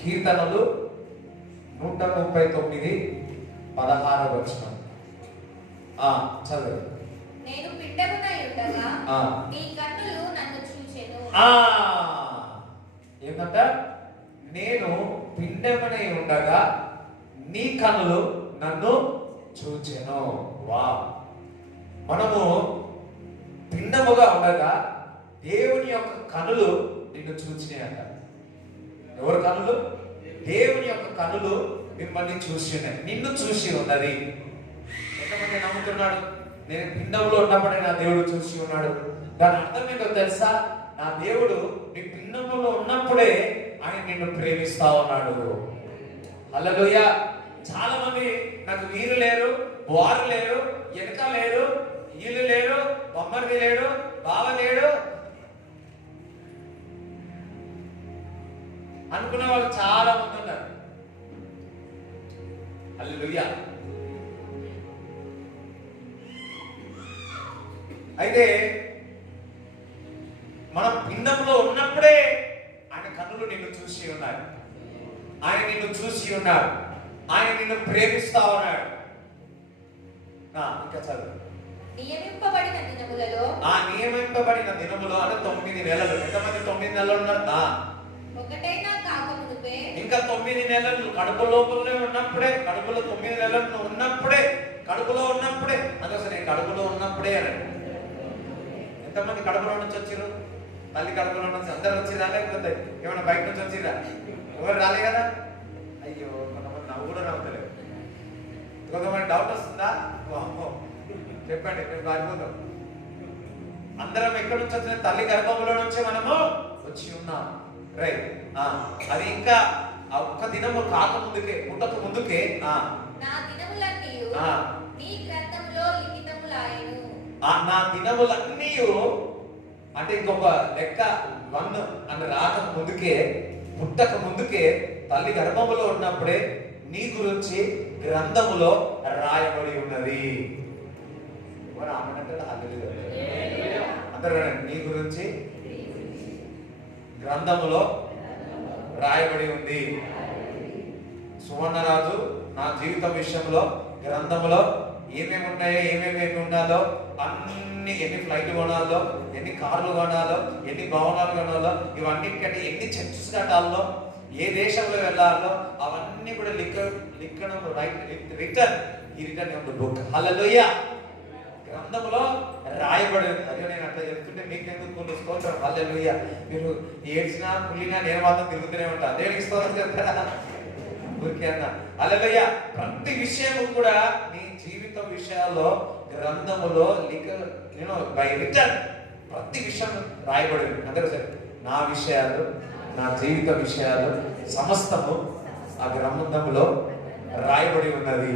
కీర్తనలు 139:16 చదువు. నేను పిండమునై ఉండగా నీ కన్నులు నన్ను చూచెను. ఏంటంట? నేను పిండమునై ఉండగా నీ కన్నులు నన్ను చూచెను. వా, మనము పిండముగా ఉండగా దేవుని యొక్క కనులు నిన్ను చూచినాయంట. ఎవరి కనులు? దేవుని యొక్క కనులు మిమ్మల్ని చూసినాయి, నిన్ను చూసి ఉన్నది. ఎంతమంది నమ్ముతున్నాడు? నేను పిండంలో ఉన్నప్పుడే నా దేవుడు చూసి ఉన్నాడు. దాని అర్థం ఏంటో తెలుసా? నా దేవుడు నీ పిండంలో ఉన్నప్పుడే ఆయన నిన్ను ప్రేమిస్తా ఉన్నాడు. హల్లెలూయా. చాలా మంది నాకు వీరు లేరు, వారు లేరు, వెనక లేరు, వీళ్ళు లేరు, బొమ్మరిది లేడు, బావ లేడు అనుకున్న వాళ్ళు చాలా మంది ఉన్నారు. హల్లెలూయా. అయితే మనం పిండంలో ఉన్నప్పుడే ఆయన కన్నులు నిన్ను చూసి ఉన్నాడు. ఆయన నిన్ను చూసి ఉన్నాడు. ఆయన నిన్ను ప్రేమిస్తా ఉన్నాడు. ఇంకా చదువు. నియమింపబడిన దినములలో, నియమింపబడిన దినములో అంటే 9 నెలలు. ఎంతమంది 9 నెలలు ఉన్నారు? ఒకటైనా కాకమునుపే, ఇంకా 9 నెలలు కడుపు లోపలనే ఉన్నప్పుడే, కడుపులో 9 నెలలు ఉన్నప్పుడే, కడుపులో ఉన్నప్పుడే అసలు నేను కడుపులో ఉన్నప్పుడే అనండి. ఎంతమంది కడుపులో నుంచి వచ్చారు? తల్లి కడుపులో నుంచి అందరు వచ్చిరా? లేకపోతే ఏమైనా బయట నుంచి వచ్చిరా? ఎవరు రాలే కదా. అయ్యో, కొంతమంది నవ్వు కూడా నవ్వుతలేదు. కొంతమంది డౌట్ వస్తుందా? చెప్పండి, మేము పారిపోతాం. అందరం ఎక్కడి నుంచి వచ్చిన? తల్లి గర్భంలో నుంచే మనము వచ్చి ఉన్నాం. రైట్. అది ఇంకా ఒక్క దినము కాకముందుకే, పుట్టక ముందుకే నా దినములన్నీ నీ గ్రంథములో లిఖితములాయెను. నా దినములన్నీ అంటే ఇంకొక లెక్క 1 అని రాక ముందుకే, పుట్టక ముందుకే, తల్లి గర్భములో ఉన్నప్పుడే నీ గురించి గ్రంథములో రాయబడి ఉన్నది. అందరూ నీ గురించి గ్రంథములో రాయబడి ఉంది. సువర్ణరాజు నా జీవితం విషయంలో గ్రంథములో ఏమేమి ఉన్నాయో, ఏమేమి ఉండాలో అన్ని, ఎన్ని ఫ్లైట్లు కొనాలో, ఎన్ని కార్లు కొనాలో, ఎన్ని భవనాలు కొనాలో, ఇవన్నిటికంటే ఎన్ని చర్చెస్ కట్టాలో, ఏ దేశంలో వెళ్ళాలో అవన్నీ కూడా రిటర్న్ ఈ రిటర్న్ ఆఫ్ ద బుక్. హల్లెలూయా. గ్రంథములో రాయబడి. అదే నేను అట్లా చెప్తుంటే మీకు ఎందుకు స్తోత్రం. హల్లెలూయా. మీరు ఏడ్చినా పుల్లినా నేను మాత్రం తిరుగుతూనే ఉంటా. దేవునికి స్తోత్రం చెప్తారా? ఊరికే అన్నా. హల్లెలూయా. ప్రతి విషయము కూడా నీ జీవిత విషయాల్లో గ్రంథములో బై రిటర్న్ ప్రతి విషయం రాయబడి. అందరూ సరే, నా విషయాలు, నా జీవిత విషయాలు సమస్తము ఆ గ్రంథములో రాయబడి ఉన్నది.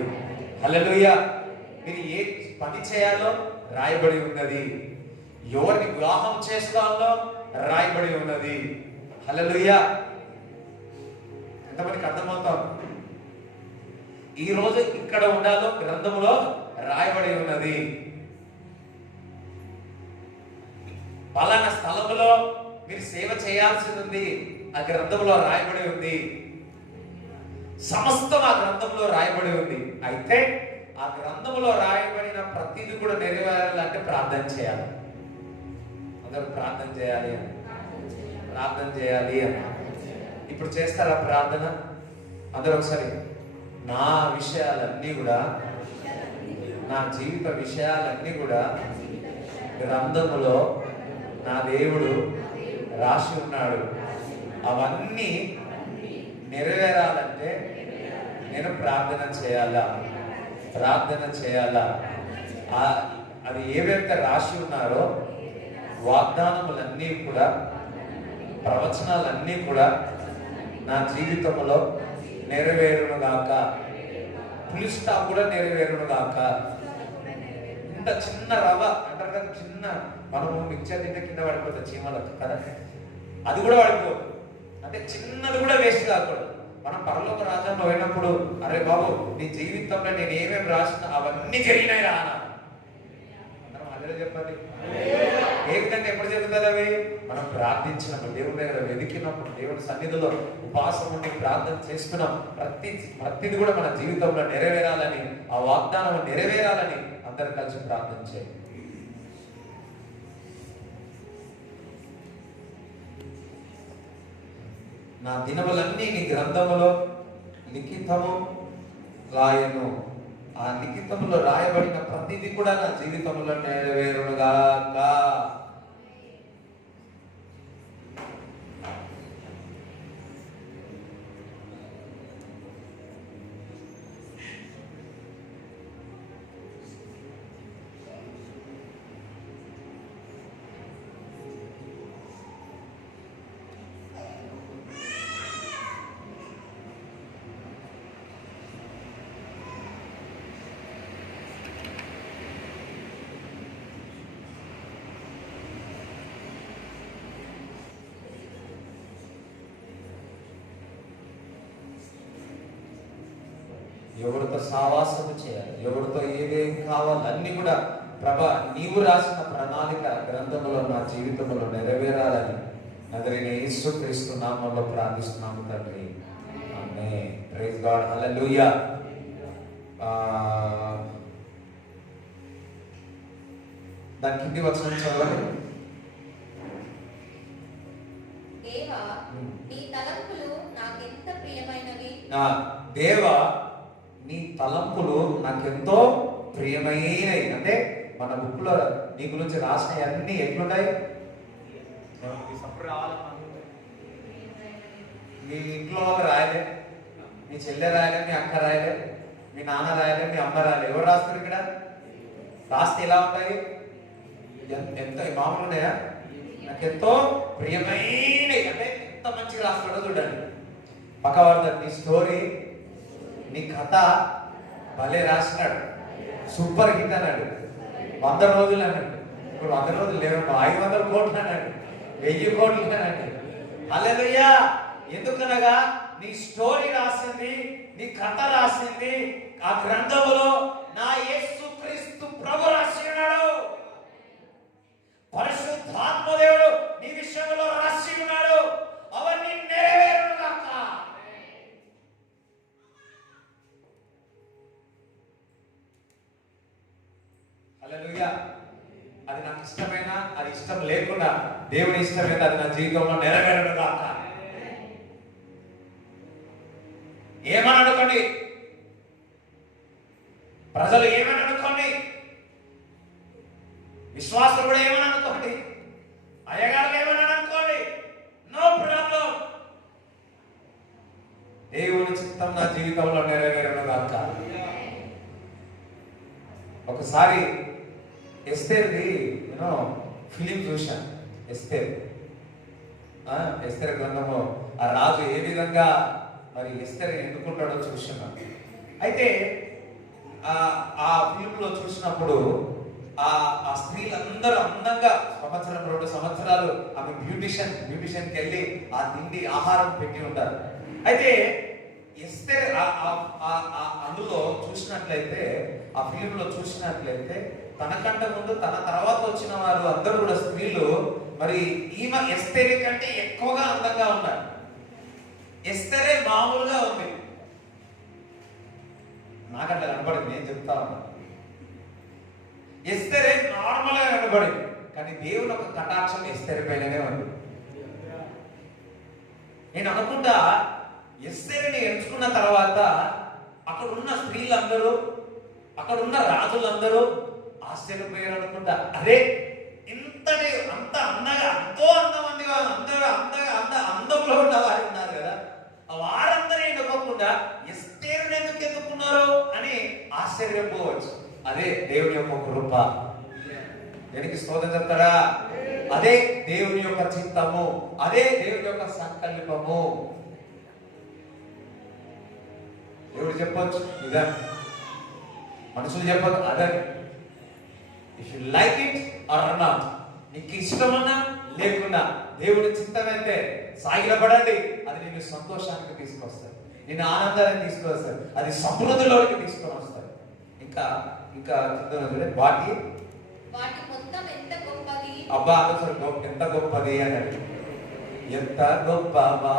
హల్లెలూయా. మీరు ఏ పని చేయాలో రాయబడి ఉన్నది. ఎవరిని వివాహం చేసుకోవాలో రాయబడి ఉన్నది. హల్లెలూయా. ఎంతమందికి అర్థమవుతాం? ఈ రోజు ఇక్కడ ఉండాలో గ్రంథములో రాయబడి ఉన్నది. పలానా స్థలములో మీరు సేవ చేయాల్సి ఉంది, ఆ గ్రంథంలో రాయబడి ఉంది. సమస్తం ఆ గ్రంథంలో రాయబడి ఉంది. అయితే ఆ గ్రంథంలో రాయబడిన ప్రతిదీ కూడా నెరవేరాలంటే ప్రార్థన చేయాలి. అందరూ ప్రార్థన చేయాలి అని, ప్రార్థన చేయాలి అని. ఇప్పుడు చేస్తారా ప్రార్థన? అందరూ ఒకసారి, నా విషయాలన్నీ కూడా, నా జీవిత విషయాలన్నీ కూడా గ్రంథములో నా దేవుడు రాసి ఉన్నాడు. అవన్నీ నెరవేరాలంటే నేను ప్రార్థన చేయాలా? ప్రార్థన చేయాలా? అది ఏవైతే రాసి ఉన్నారో వాగ్దానములన్నీ కూడా, ప్రవచనాలన్నీ కూడా నా జీవితంలో నెరవేరును గాక. ఫుల్ స్టాప్ కూడా నెరవేరును గాక. ఇంత చిన్న రవ అంటారు కదా, చిన్న మనము మిక్చర్ తింటే కింద పడిపోతుంది చీమలకు కదా, అది కూడా పడిపోదు. అంటే చిన్నది కూడా వేస్ట్ కాకూడదు. మనం పరలోక రాజ్యంలో పోయినప్పుడు, అరే బాబు నీ జీవితంలో నేను ఏమేమి రాసిన అవన్నీ జరిగినాయి రా అన్నారు. అందరం అదే చెప్పండి. ఏం ఎందుకంటే ఎప్పుడు జరుగుతుంది అవి? మనం ప్రార్థించినప్పుడు, దేవుని దగ్గర వెతికినప్పుడు, దేవుని సన్నిధిలో ఉపవాసం ఉండి ప్రార్థన చేస్తున్నాం. ప్రతిది కూడా మన జీవితంలో నెరవేరాలని, ఆ వాగ్దానం నెరవేరాలని అందరు కలిసి ప్రార్థన చేయండి. నా దినములన్నీ నీ గ్రంథములో లిఖితము రాయను. ఆ లిఖితంలో రాయబడిన ప్రతిదీ కూడా నా జీవితంలో నెరవేరునుగాక. ఎవరితో సావాసము చేయాలి, ఎవరితో ఏదేం కావాలి అన్ని కూడా ప్రభా నీవు రాసిన ప్రణాళిక గ్రంథంలో నా జీవితంలో నెరవేరాలని నజరేయుడైన యేసుక్రీస్తు నామములో ప్రార్థిస్తున్నాము తండ్రి. ఆమేన్. Praise God. హల్లెలూయా. దాని కింది వచనం చదవండి. దేవా నీ తలంపులు నాకెంత ప్రియమైనవి. దేవా నీ తలంపులు నాకెంతో ప్రియమైనవి. అంటే మన బుక్ లో నీ గురించి రాసిన అన్ని ఎట్లున్నాయి? మీ ఇంట్లో వాళ్ళు రాయలే, మీ చెల్లె రాయలే, మీ అక్క రాయలే, మీ నాన్న రాయలే, మీ అమ్మ రాయలే. ఎవరు రాస్తారు ఇక్కడ? రాస్తే ఎలా ఉంటాయి? ఎంతో మామూలు ఉన్నాయా? నాకెంతో ప్రియమైనవి అంటే ఎంత మంచిగా రాస్తాడో చూడండి. పక్కవాడు నీ స్టోరీ, నీ కథ భలే రాసినాడు, సూపర్ హిట్ అన్నాడు. 100 రోజులు అన్నాడు. ఇప్పుడు 100 రోజులు లేవు, 500 కోట్లు అన్నాడు, 1000 కోట్లు అన్నాడు. హల్లెలూయా. ఎందుకనగా నీ స్టోరీ రాసింది, నీ కథ రాసింది ఆ గ్రంథములో నా యేసుక్రీస్తు ప్రభు రాసి ఉన్నాడు. పరిశుద్ధాత్మదేవుడు నీ విషయంలో రాసి ఉన్నాడు. అవన్నీ నెరవేరుగాక. హల్లెలూయా. అది నాకు ఇష్టమైన, అది ఇష్టం లేకుండా దేవుని ఇష్టమైన అది నా జీవితంలో నెరవేరుగాక. ఏమని అనుకోండి, ప్రజలు ఏమని అనుకోండి, విశ్వాసులు కూడా ఏమని అనుకోండి, అయ్యగారు ఏమని అనుకోండి, నో ప్రాబ్లం. దేవుని చిత్తం నా జీవితంలో నెరవేరుగాక. ఒకసారి ఎస్తేర్ది ఫిలిం చూశాను. ఎస్తేర్ గ్రంథము ఆ రాజు ఏ విధంగా మరి ఎస్తేర్ ఎన్నుకుంటాడో చూస్తున్నాను. అయితే ఆ ఫిలింలో చూసినప్పుడు ఆ స్త్రీలందరూ అందంగా 1-2 సంవత్సరాలు ఆమె బ్యూటిషియన్కి వెళ్ళి ఆ తిండి ఆహారం పెట్టి ఉంటారు. అయితే ఎస్తేర్ అందులో చూసినట్లయితే, ఆ ఫిలింలో చూసినట్లయితే తనకంటే ముందు తన తర్వాత వచ్చిన వారు అందరూ కూడా స్త్రీలు మరి ఈమె ఎస్తేర్ కంటే ఎక్కువగా అందంగా ఉన్నారు. ఎస్తేరే మామూలుగా ఉంది. నాకంటే కనపడింది, నేను చెప్తా ఉన్నా. ఎస్తేరే నార్మల్ గా కనపడింది, కానీ దేవుని ఒక కటాక్షం ఎస్తేర్ పైననే ఉంది. నేను అనుకుంటా ఎస్తేరుని ఎంచుకున్న తర్వాత అక్కడ ఉన్న స్త్రీలందరూ, అక్కడ ఉన్న రాజులందరూ ఆశ్చర్యపోయారు అనుకుంటా. అరే అంత అందంగా, ఎంతో అందమందిగా అందంలో ఉన్న వారు ఉన్నారు కదా, వారందరూ ఎన్నుకోకుండా ఎస్తేరుని ఎందుకు ఎన్నుకున్నారు అని ఆశ్చర్యపోవచ్చు. అదే దేవుని యొక్క కృప. దేనికి స్తోత్రం చెప్తారా? అదే దేవుని యొక్క చిత్తము, అదే దేవుని యొక్క సంకల్పము. దేవుడు చెప్పొచ్చు ఇదా, మనుషులు చెప్పొచ్చు అదని. If you like it or not, నీకు ఇష్టమన్నా లేకున్నా దేవుడి చిత్తమైతే సాగిలపడండి. అది నిన్ను సంతోషానికి తీసుకొస్తుంది, నిన్ను ఆనందాన్ని తీసుకొస్తుంది, అది సమృద్ధిలోకి తీసుకొని వస్తుంది. ఇంకా ఇంకా వాటి వాటి మొత్తం ఎంత గొప్పది. అబ్బా అసలు ఎంత గొప్పది అన్నాడు. ఎంత గొప్పవా.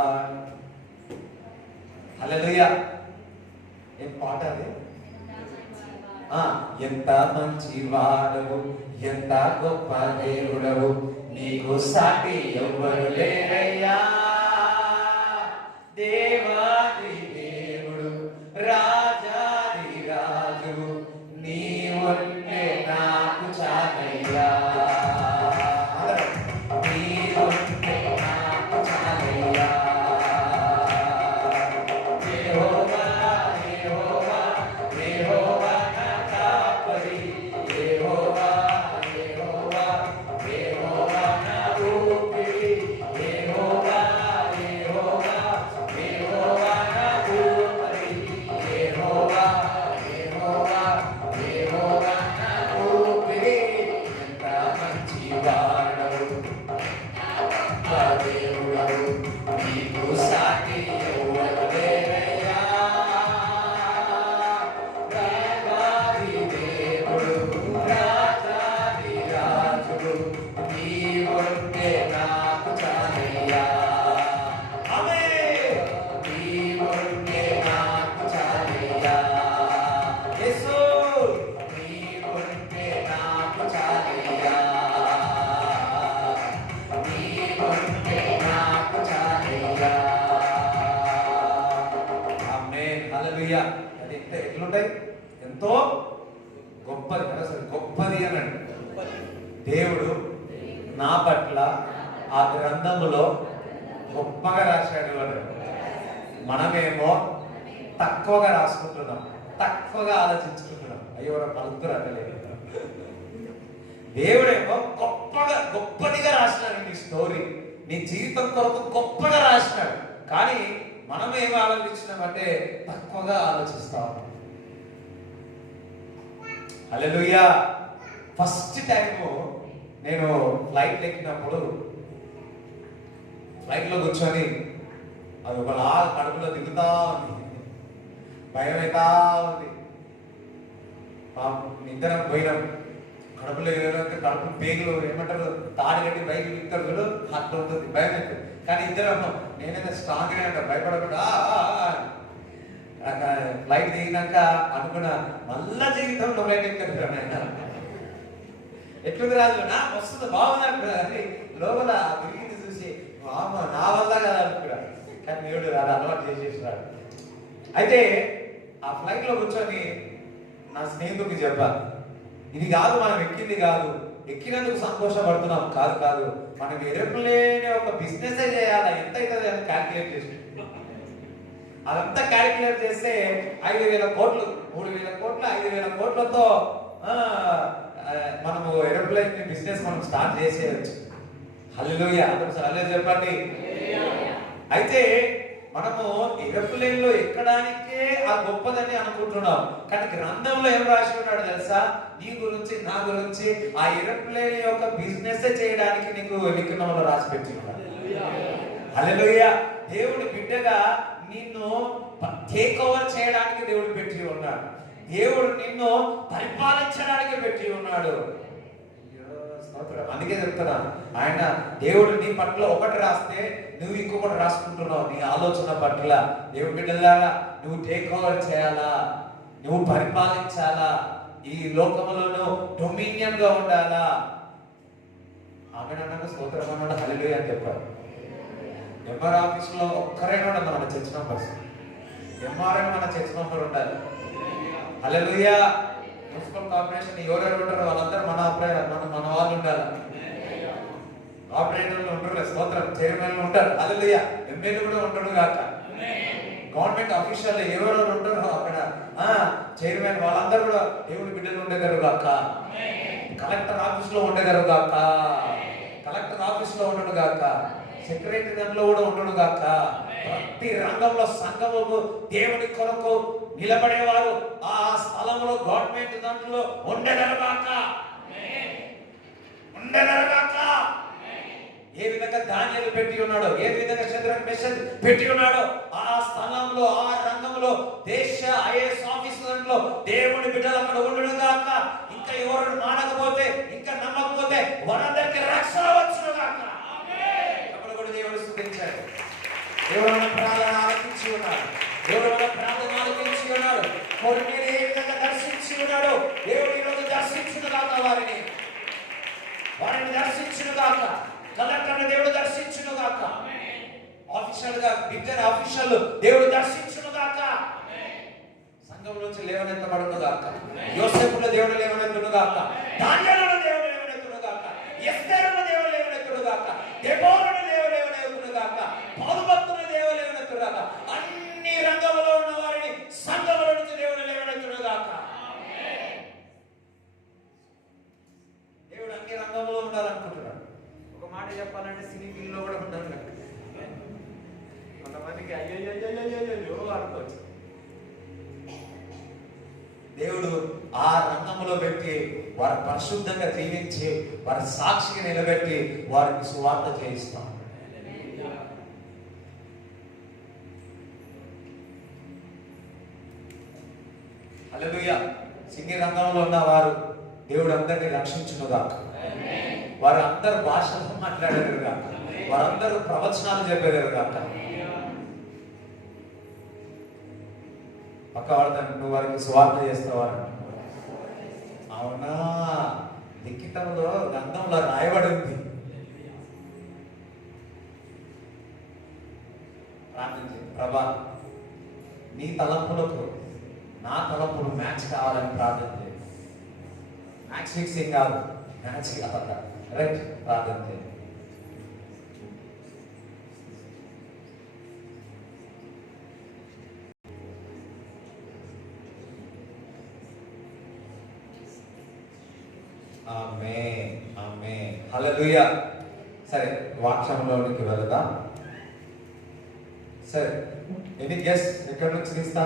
హల్లెలూయా. ఏం పాట అది? ఎంత మంచి వాడవు, ఎంత గొప్ప దేవుడవు, నీకు సాటి ఎవ్వరు లేరయ్యా. దేవాది దేవుడు, రాజాది రాజు, నీవుంటే నాకు చాలయ్యా. నీవుంటే నాకు చాలయ్యా. యెహోవా యెహోవా యెహోవా నా కాపరి, యెహోవా యెహోవా యెహోవా నా ఊపిరి, యెహోవా యెహోవా యెహోవా నా ఊపిరి, యెహోవా యెహోవా యెహోవా నా ఊపిరి. ఎంత మంచి వాడవు, గొప్ప దేవుడవు, నీకు సాటి ఎవ్వరు లేరయ్యా. దేవాది దేవుడు, రాజాది రాజుడు, నీవుంటే నాకు చాలయ్యా. ఆమేన్. నీవుంటే నాకు చాలయ్యా. యేసు, నీవుంటే నాకు చాలయ్యా. నీవుంటే నాకు చాలయ్యా. ఆమేన్. హల్లెలూయా. అది ఎట్లుంటాయి? ఎంతో గొప్పది కదా. అసలు గొప్పది అనండి. దేవుడు నా పట్ల ఆ గ్రంథములో గొప్పగా రాశాడు అన్నాడు. మనమేమో తక్కువగా రాసుకుంటున్నాం, తక్కువగా ఆలోచించుకుంటున్నాం. అయ్యో పలుకురు అనలేదు. దేవుడేమో గొప్పదిగా రాసినాడు నీ స్టోరీ, నీ జీవితం కొరకు గొప్పగా రాసినాడు. కానీ మనం ఏమి ఆలోచించినామంటే తక్కువగా ఆలోచిస్తాం. హల్లెలూయా. ఫస్ట్ టైము నేను ఫ్లైట్ ఎక్కినప్పుడు ఫ్లైట్లో కూర్చొని అది ఒకలా కడుపులో దిగుతా ఉంది, భయం అవుతా ఉంది. ఇద్దరం పోయినాం. కడుపులో ఏదంటే కడుపు పేగులు ఏమంటారు, తాడి కట్టి బయట ఇద్దరు చూడు అట్లా ఉంటుంది, భయం అవుతుంది. కానీ ఇద్దరు నేనైతే స్ట్రాంగ్గా అంట, భయపడకుండా ఫ్లైట్ దిగినాక అనుకున్నా మళ్ళా జీవితంలో ఫ్లైట్ ఎక్కుతాను. ఎట్లుంది రాజు నా వస్తుంది బాగుంది అనుకున్నా. కానీ లోపల తిరిగింది చూసి నా వల్ల కదా అనుకున్నా. కానీ దేవుడు అది అలవాటు చేసేసినాడు. అయితే ఆ ఫ్లైట్ లో కూర్చొని నా స్నేహితుడికి చెప్పా, ఇది కాదు మనం ఎక్కింది కాదు, ఎక్కినందుకు సంతోషపడుతున్నాం కాదు కాదు, మనం ఏరోప్లేన్ ఒక బిజినెస్ చేయాలా, ఎంత అవుతుంది అని క్యాల్కులేట్ చేసి అదంతా క్యాల్కులేట్ చేస్తే 5,000 కోట్లు, 3,000 కోట్లు, 5,000 కోట్లతో మనము ఏరోప్లేన్ బిజినెస్ మనం స్టార్ట్ చేసేయచ్చు. హల్లెలూయా. అందరూ చెప్పండి. అయితే మనము ఏరోప్లేన్ లో ఎక్కడానికే ఆ గొప్పదని అనుకుంటున్నాం. కానీ గ్రంథంలో ఏం రాసి ఉన్నాడు తెలుసా? నీ గురించి నా గురించి ఆ ఏరోప్లేన్ యొక్క బిజినెస్ చేయడానికి నీకు ఎన్నికల్లో రాసి పెట్టి ఉన్నాడు. హల్లెలూయా. దేవుడి బిడ్డగా నిన్ను టేక్ ఓవర్ చేయడానికి దేవుడు పెట్టి ఉన్నాడు. దేవుడు నిన్ను పరిపాలించడానికి పెట్టి ఉన్నాడు. అందుకే చెప్తున్నా, ఆయన దేవుడు నీ పట్ల ఒకటి రాస్తే నువ్వు ఇంకొకటి రాసుకుంటున్నావు. నీ ఆలోచన పట్ల దేవుడి బిడ్డలారా నువ్వు టేక్ ఓవర్ చేయాలా, నువ్వు పరిపాలించాలా, ఈ లోకములో డొమినియన్ గా ఉండాలా. ఆమె అన్నాక స్తోత్రం అన్నాడు, హల్లెలూయా అని చెప్పారు. ఎంఆర్ ఆఫీస్ లో ఒక్కరైనా ఉండదు మన చర్చ్ మెంబర్స్. ఎంఆర్ఐ మన చర్చ్ మెంబర్ ఉండాలి. హల్లెలూయా. మున్సిపల్ కార్పొరేషన్ ఎవరెవరు ఉంటారో వాళ్ళందరూ మన వాళ్ళు ఉండాలి. ఆపరేటర్లు ఉంటారు, స్తోత్రం, చైర్మన్లు ఉంటారు. హల్లెలూయా. ఎమ్మెల్యే కూడా ఉంటాడు కాక. గవర్నమెంట్ అఫీషియల్ ఎవరెవరు ఉంటారో అక్కడ చైర్మన్ వాళ్ళందరూ కూడా దేవుడి బిడ్డలు ఉండేదారు కాక. కలెక్టర్ ఆఫీస్ లో ఉండేదారు కాక. కలెక్టర్ ఆఫీస్ లో ఉండడు కాక. సెక్రటరీ దాంట్లో కూడా ఉండడు కాక. ప్రతి రంగంలో సంఘము దేవుని కొరకు నిలబడేవారు ఆ స్థలంలో గవర్నమెంట్ దాంట్లో ఉండేదరుగాక. ఏ విధంగా ధాన్యాలు పెట్టి ఉన్నాడో, ఏ విధంగా శద్రక్ మెషక్ పెట్టి ఉన్నాడో ఆ స్థలంలో ఆ రంగంలో దేశ ఐఏఎస్ ఆఫీసర్లో దేవుని బిడ్డలు అక్కడ ఉండడు గాక. ఇంకా ఎవరు మానకపోతే ఇంకా దేవుడు మన ప్రార్థన ఆలకించి ఉన్నాడు. కొరినేలు ఏ విధంగా దర్శించి ఉన్నాడు. దేవుడు ఈరోజు దర్శించును గాక వారిని దర్శించును గాక. కలెక్టర్ని దేవుడు దర్శించును గాక. ఆఫీషియల్ గా బిగ్గర్ ఆఫీషియల్ దేవుడు దర్శించును గాక. సంఘం నుంచి లేవనెత్తబడును గాక. యోసేపులో దేవుడు లేవనెత్తును గాక. దానియేలులో దేవుడు లేవనెత్తును గాక. ఎస్తేరులో దేవుడు లేవనెత్తును గాక. దెబోరాను దేవుడు లేవనెత్తును గాక. పౌలు భక్తుని దేవుడు లేవనెత్తును గాక. అన్ని రంగంలో ఉన్న వారిని సంఘముల నుంచి దేవుడు లేవనెత్తును గాక. దేవుడు అన్ని రంగంలో ఉండాలనుకుంటున్నాడు. ఒక మాట చెప్పాలంటే సినీ ఫీల్డ్ లో కూడా ఉండాలి. కొంతమందికి అయ్యో అనుకోవచ్చు. దేవుడు ఆ రంగంలో పెట్టి వారు పరిశుద్ధంగా జీవించి వారి సాక్షిగా నిలబెట్టి వారికి సువార్త చేయిస్తాం. హల్లెలూయా. సినీ రంగంలో ఉన్న వారు దేవుడు అందరినీ రక్షించునుగాక. వారు అందరు భాషలు మాట్లాడారుగా. వారందరూ ప్రవచనాలు చెప్పారుగాక. పక్క వాడతాను, నువ్వు వారికి స్వార్థ చేస్తావా? అవునా? లిఖితంలో గ్రంథంలో రాయబడి ఉంది. ప్రార్థించి, ప్రభా నీ తలంపులకు నా తలంపులు మ్యాచ్ కావాలని ప్రార్థన చేయి. మ్యాచ్ ఫిక్సింగ్ కాదు, మ్యాచ్ కావాల. రైట్, ప్రార్థన చేయి. ఆమేన్, ఆమేన్, హల్లెలూయా. సరే, వాక్యంలోనికి వెళదాం. సరే, ఎన్ని గెస్ ఎక్కడి నుంచి తీస్తా?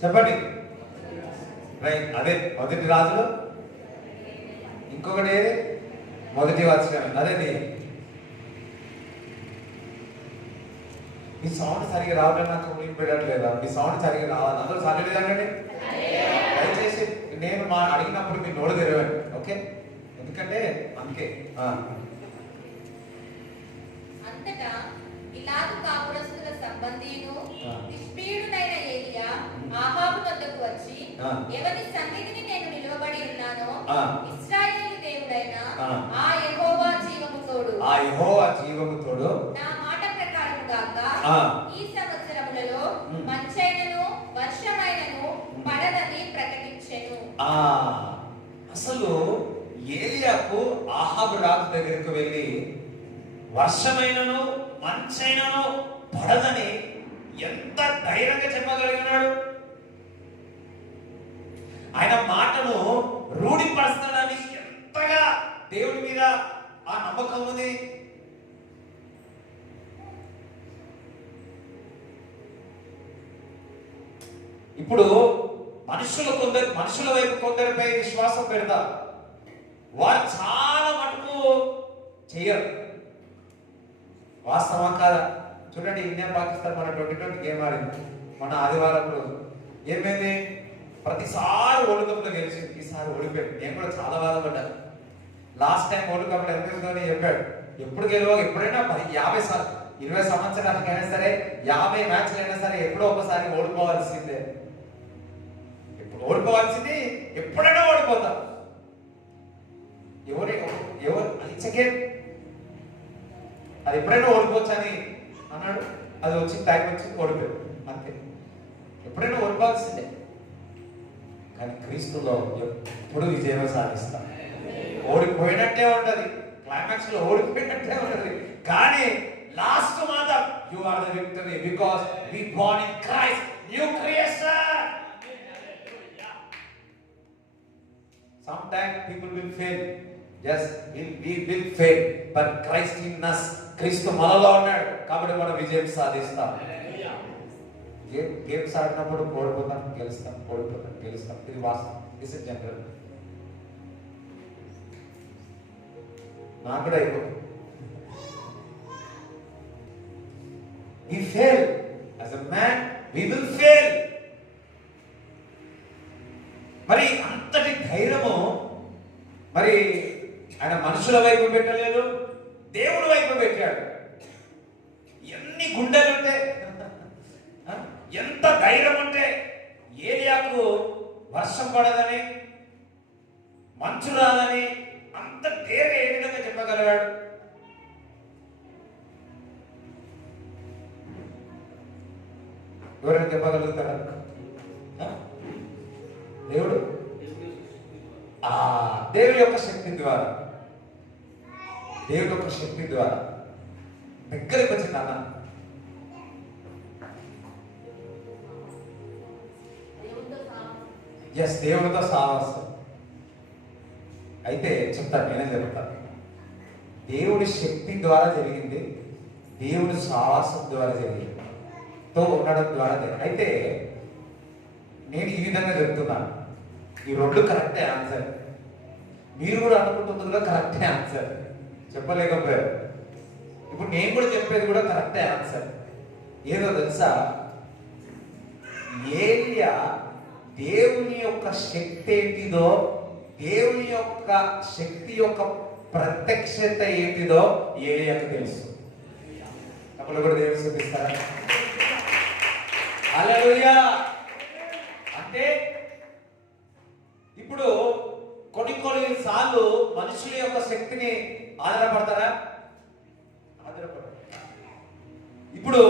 చెప్పండి. రైట్, అదే మొదటి రాజులు. ఇంకొకటి ఏది? మొదటి వచనం. అదే మీ సౌండ్ సరిగా రావడం నాకు వినిపించట్లేదా? మీ సౌండ్ సరిగా రావాలి. అందరూ సరిలేదండి. దయచేసి నేను అడిగినప్పుడు మీరు నోడు తెరవండి. ఓకే? ఎందుకంటే అందుకే అంతటా గిలాదు కాపురస్తుల సంబంధియును తిష్బీయుడైన ఏలీయా ఆహాబు వద్దకు వచ్చి, ఎవరి సన్నిధిని నేను నిలవబడి ఉన్నానో ఇశ్రాయేలు దేవుడైన ఆ యెహోవా జీవము తోడు నా మాట ప్రకారం గాక ఈ సంవత్సరములలో మంచైనను వర్షమైనను పడదని ప్రకటించెను. అసలు ఏలియాకు ఆహాబు రాజు దగ్గరకు వెళ్ళి వర్షమైనను మంచైనను పడదని ఎంత ధైర్యంగా చెప్పగలిగినాడు. ఆయన మాటను రూఢిపరుస్తాడని ఎంతగా దేవుడి మీద ఆ నమ్మకం ఉంది. ఇప్పుడు మనుషుల వైపు కొందరిపై విశ్వాసం పెడతారు. వారు చాలా మటుకు చేయరు. వాస్తవం కాదా? చూడండి, ఇండియా పాకిస్తాన్ మన 2020 గేమ్ ఆడింది మన ఆదివారం రోజు. ఏమైంది? ప్రతిసారి వరల్డ్ కప్ లో గెలిచింది. ఈసారి ఓడిపోయింది. నేను కూడా చాలా బాధపడ్డాను. లాస్ట్ టైం వరల్డ్ కప్ లో ఎంతో చెప్పాడు, ఎప్పుడు గెలవ, ఎప్పుడైనా 20 సంవత్సరాలకైనా సరే 50 మ్యాచ్లు అయినా సరే ఎప్పుడో ఒకసారి ఓడిపోవాల్సిందే. ఎప్పుడు ఓడిపోవాల్సింది, ఎప్పుడైనా ఓడిపోతాం. ఎవరు ఇచ్చకే అది ఎప్పుడైనా ఓడిపోవచ్చు అని అన్నాడు. అది వచ్చి టైం వచ్చి ఓడిపోయాడు, అంతే. ఎప్పుడైనా ఓడిపోవాల్సిందే. కానీ క్రీస్తులో ఎప్పుడు విజయం సాధిస్తాం. ఓడిపోయినట్టే ఉంటది, క్లైమాక్స్ లో ఓడిపోయినట్టే ఉంటది. కానీ లాస్ట్ మాత్రం you are the victory because we born in Christ, new creation. Sometimes people will fail. Yes, we will fail, but Christ in us. క్రీస్తు మనలో ఉన్నాడు కాబట్టి మనం విజయం సాధిస్తాం. గేమ్స్ ఆడినప్పుడు ఓడిపోతాం, గెలుస్తాం, ఓడిపోతాం, గెలుస్తాం. ఇది వాస్తవం. This is general. నాకు కూడా అయిపోతుంది. We fail as a man, we will fail. మరి అంతటి ధైర్యము మరి ఆయన మనుషుల వైపు పెట్టలేదు, దేవుడి వైపు పెట్టాడు. ధైర్యం ఉంటే ఏలియాకు వర్షం పడదని, మంచు రాదని అంత ధైర్యం ఏ విధంగా చెప్పగలిగాడు? ఎవరైనా చెప్పగలుగుతారా? దేవుడు దేవుడి యొక్క శక్తి ద్వారా, దేవుడి యొక్క శక్తి ద్వారా దగ్గరికి వచ్చింది అన్న. ఎస్, దేవుడితో సావాసం. అయితే చెప్తాను, నేనే చెప్తాను. దేవుడి శక్తి ద్వారా జరిగింది, దేవుడి సావాసం ద్వారా జరిగింది, తో ఉండడం ద్వారా జరిగింది. అయితే నేను ఈ విధంగా చెప్తున్నాను, ఈ రెండు కరెక్టే ఆన్సర్. మీరు కూడా అనుకుంటుందో కరెక్టే ఆన్సర్, చెప్పలేకపోయారు. ఇప్పుడు నేను కూడా చెప్పేది కూడా కరెక్టే ఆన్సర్. ఏదో తెలుసా, ఏలియా దేవుని యొక్క శక్తి ఏంటిదో, దేవుని యొక్క శక్తి యొక్క ప్రత్యక్షత ఏంటిదో ఏలియాకు తెలుసు. అప్పుడు కూడా దేవుని చూపిస్తారా? హల్లెలూయా. అంటే ఇప్పుడు కొన్ని సార్లు మనుషుల యొక్క శక్తిని ఆధారపడతారా? ఆధారపడతారు. ఇప్పుడు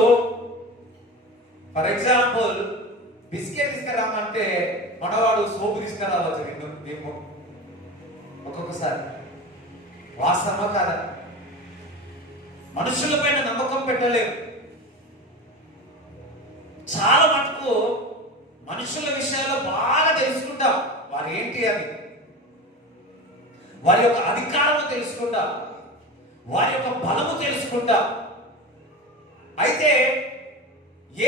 ఫర్ ఎగ్జాంపుల్ బిస్కెట్ తీసుకురామంటే మనవాడు సోపు తీసుకురావచ్చు ఒక్కొక్కసారి. వాస్తవమా కాదా? మనుషుల పైన నమ్మకం పెట్టలేము. చాలా మటుకు మనుషుల విషయాల్లో బాగా తెలుసుకుంటాం, వారు ఏంటి అని, వారి యొక్క అధికారము తెలుసుకుంటాం, వారి యొక్క బలము తెలుసుకుంటాం. అయితే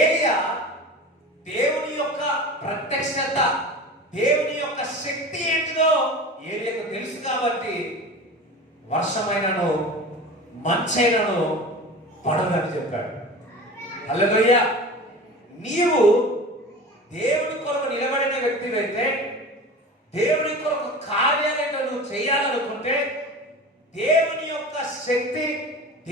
ఏలియా దేవుని యొక్క ప్రత్యక్షత, దేవుని యొక్క శక్తి ఏంటిదో ఏలియాకు తెలుసు కాబట్టి వర్షమైనను మంచైనను పడదని చెప్పాడు. హల్లెలూయా. నీవు దేవుని కొరకు నిలబడిన వ్యక్తివైతే, దేవుని కొరకు కార్యాలయంలో నువ్వు చేయాలనుకుంటే, దేవుని యొక్క శక్తి,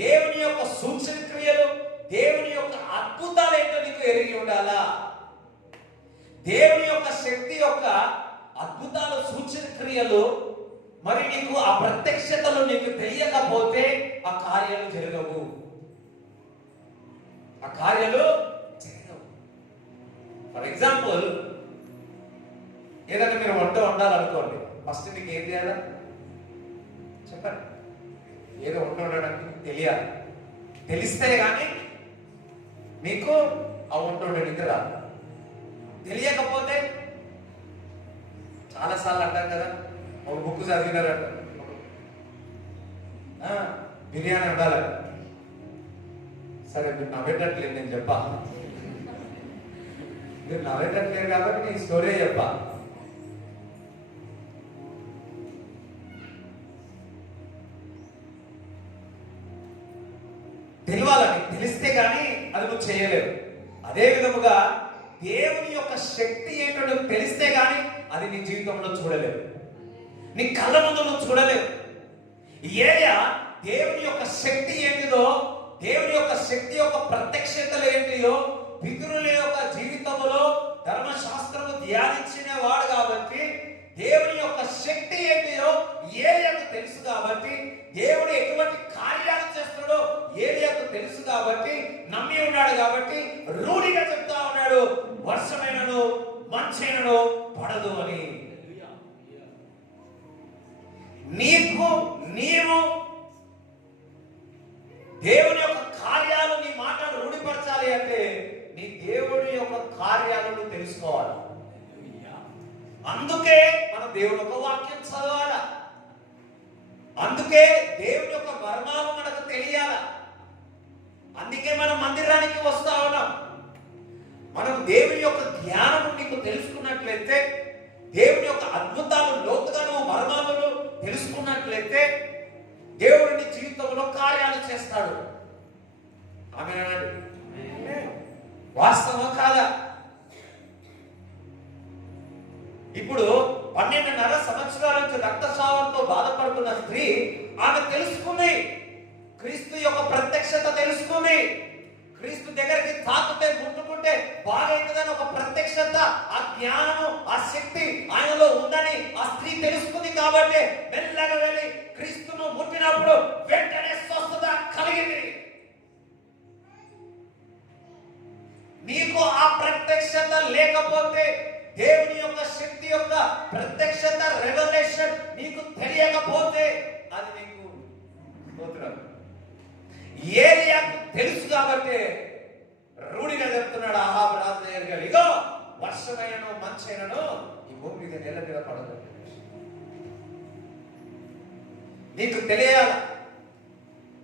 దేవుని యొక్క సూచన క్రియలు, దేవుని యొక్క అద్భుతాలు ఏంటో నీకు ఎరిగి ఉండాలా. దేవుని యొక్క శక్తి యొక్క అద్భుతాలు, సూచన క్రియలు మరి నీకు ఆ ప్రత్యక్షతలు నీకు తెలియకపోతే ఆ కార్యాలు జరగవు. ఆ కార్యాలు జరగవు. ఫర్ ఎగ్జాంపుల్, ఏదైనా మీరు వంట వండాలనుకోండి, ఫస్ట్ మీకు ఏం చేయాలా చెప్పండి? ఏదో వంట వండడానికి తెలియాలి. తెలిస్తే కానీ మీకు ఆ వంట వండడానికి రాదు. తెలియకపోతే చాలాసార్లు అంటాం కదా, ఒక బుక్ చదివినారట, బిర్యానీ వండాలట. సరే మీరు నవ్వేటట్లేదు, నేను చెప్పా, మీరు నవ్వేటట్లేదు కాబట్టి నేను స్టోరీ చెప్పా. తెలియాలని, తెలిస్తే కానీ అది నువ్వు చేయలేవు. అదే విధముగా దేవుని యొక్క శక్తి ఏంటో నువ్వు తెలిస్తే కానీ అది నీ జీవితంలో చూడలేవు, నీ కళ్ళ ముందు నువ్వు చూడలేవు. ఏలియా దేవుని యొక్క శక్తి ఏంటిదో, దేవుని యొక్క శక్తి యొక్క ప్రత్యక్షతలు ఏంటిదో పితరుల యొక్క జీవితంలో ధర్మశాస్త్రము ధ్యానించిన వాడు కాబట్టి, దేవుని యొక్క శక్తి ఏంటిదో ఏలియాకు తెలుసు కాబట్టి, దేవుడు ఎటువంటి కార్యాలు చేస్తాడో ఏలియాకు తెలుసు కాబట్టి, నమ్మి ఉన్నాడు కాబట్టి రూఢిగా చెప్తా ఉన్నాడు, వర్షమైనను మంచైనను పడదు అని. నీవు దేవుని యొక్క కార్యాలు, నీ మాటలు రూఢిపరచాలి అంటే నీ దేవుని యొక్క కార్యాలను తెలుసుకోవాలి. అందుకే మనం దేవుని యొక్క వాక్యం చదవాలా, అందుకే దేవుని యొక్క మర్మాలు మనకు తెలియాలా. అందుకే మనం మందిరానికి వస్తా ఉన్నాం. మనం దేవుని యొక్క జ్ఞానం నీకు తెలుసుకున్నట్లయితే, దేవుని యొక్క అద్భుతాలు లోతుగా నువ్వు మర్మాలను తెలుసుకున్నట్లయితే దేవుడు నీ జీవితంలో కార్యాలు చేస్తాడు. ఆమేన్. వాస్తవం కాదా? ఇప్పుడు 12.5 సంవత్సరాల నుంచి రక్తస్రావంతో బాధపడుతున్న స్త్రీ, ఆమె తెలుసుకుంది, క్రీస్తు యొక్క ప్రత్యక్షత తెలుసుకుంది, క్రీస్తు దగ్గరికి తాకుతే ముట్టుకుంటే బాగైతుందని ఒక ప్రత్యక్షత, ఆ జ్ఞానము, ఆ శక్తి ఆయనలో ఉందని ఆ స్త్రీ తెలుసుకుంది. కాబట్టి మెల్లగా వెళ్ళి క్రీస్తును ముట్టినప్పుడు వెంటనే స్వస్థత కలిగింది. నీకు ఆ ప్రత్యక్షత లేకపోతే, దేవుని యొక్క శక్తి యొక్క ప్రత్యక్షత, రెవల్యూషన్ నీకు తెలియకపోతే, అది నీకు స్తోత్రం. ఏలియాకు తెలుసు కాబట్టి రూఢిగా చెప్తున్నాడు అహాబు రాజు దగ్గరికి వెళ్ళి, ఇగో వర్షమైనను మంచైనను ఈ భూమి మీద నేల మీద పడదు. నీకు తెలియాలి,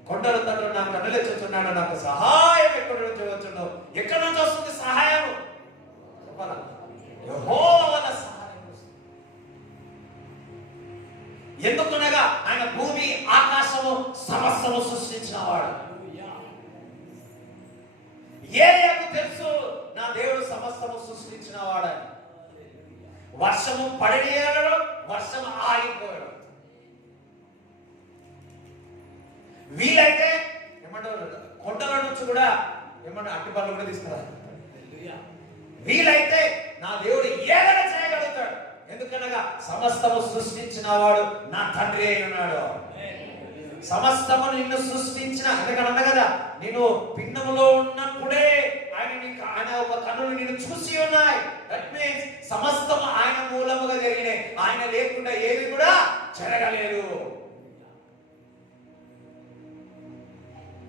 కొండల తండ్రి నా కన్నులు చూస్తున్నాడు, నాకు సహాయం ఎక్కడి నుంచి వచ్చుండో. ఎక్కడి నుంచి వస్తుంది సహాయం? చెప్పాలా? యెహోవా వల్ల సహాయం వస్తుంది. ఎందుకనగా ఆయన భూమి ఆకాశము సమస్తము సృష్టించినవాడు. ఏలియాకు తెలుసు నా దేవుడు సమస్తము సృష్టించినవాడని. వర్షము పడిపోయాడు, వర్షం ఆగిపోయాడు. వీలైతే ఏమంటారు, కొండల నుంచి కూడా ఏమన్నా అట్టి పనులు కూడా తీసుకురా. వీలైతే నా దేవుడు ఏదైనా చేయగలుగుతాడు. ఎందుకనగా సమస్తము సృష్టించిన వాడు నా తండ్రి అయి ఉన్నాడు. సమస్తము నిన్ను సృష్టించిన, ఎందుకంటే కదా నేను పిండములో ఉన్నప్పుడే ఆయన ఒక కన్నులు నిన్ను చూసి ఉన్నాయి. దట్ మీన్స్ సమస్తము ఆయన మూలముగా జరిగినాయి. ఆయన లేకుండా ఏది కూడా జరగలేదు.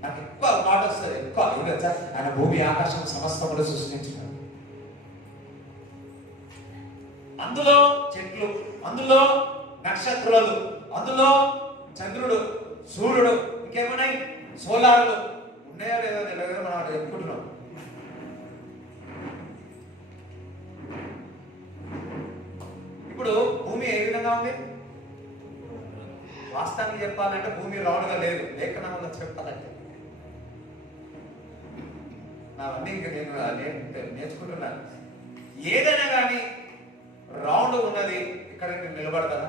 నాకు ఎక్కువ మాట వస్తుంది, ఎక్కువ ఇంకా ఆయన భూమి ఆకాశం సమస్తములు సృష్టించినాడు. అందులో చెట్లు, అందులో నక్షత్రాలు, అందులో చంద్రుడు, సూర్యుడు, ఇంకేమున్నాయి సోలార్లు ఉన్నాయో లేదో తెలియదు, మనం అటు చెప్పుకుంటున్నాం. ఇప్పుడు భూమి ఏ విధంగా ఉంది? వాస్తవానికి చెప్పాలంటే భూమి రౌండ్గా లేదు, లేఖనంలో చెప్పాలంటే. అవన్నీ ఇంకా నేను నేర్చుకుంటున్నాను. ఏదైనా కానీ రౌండ్ ఉన్నది ఇక్కడ నేను నిలబడతానా?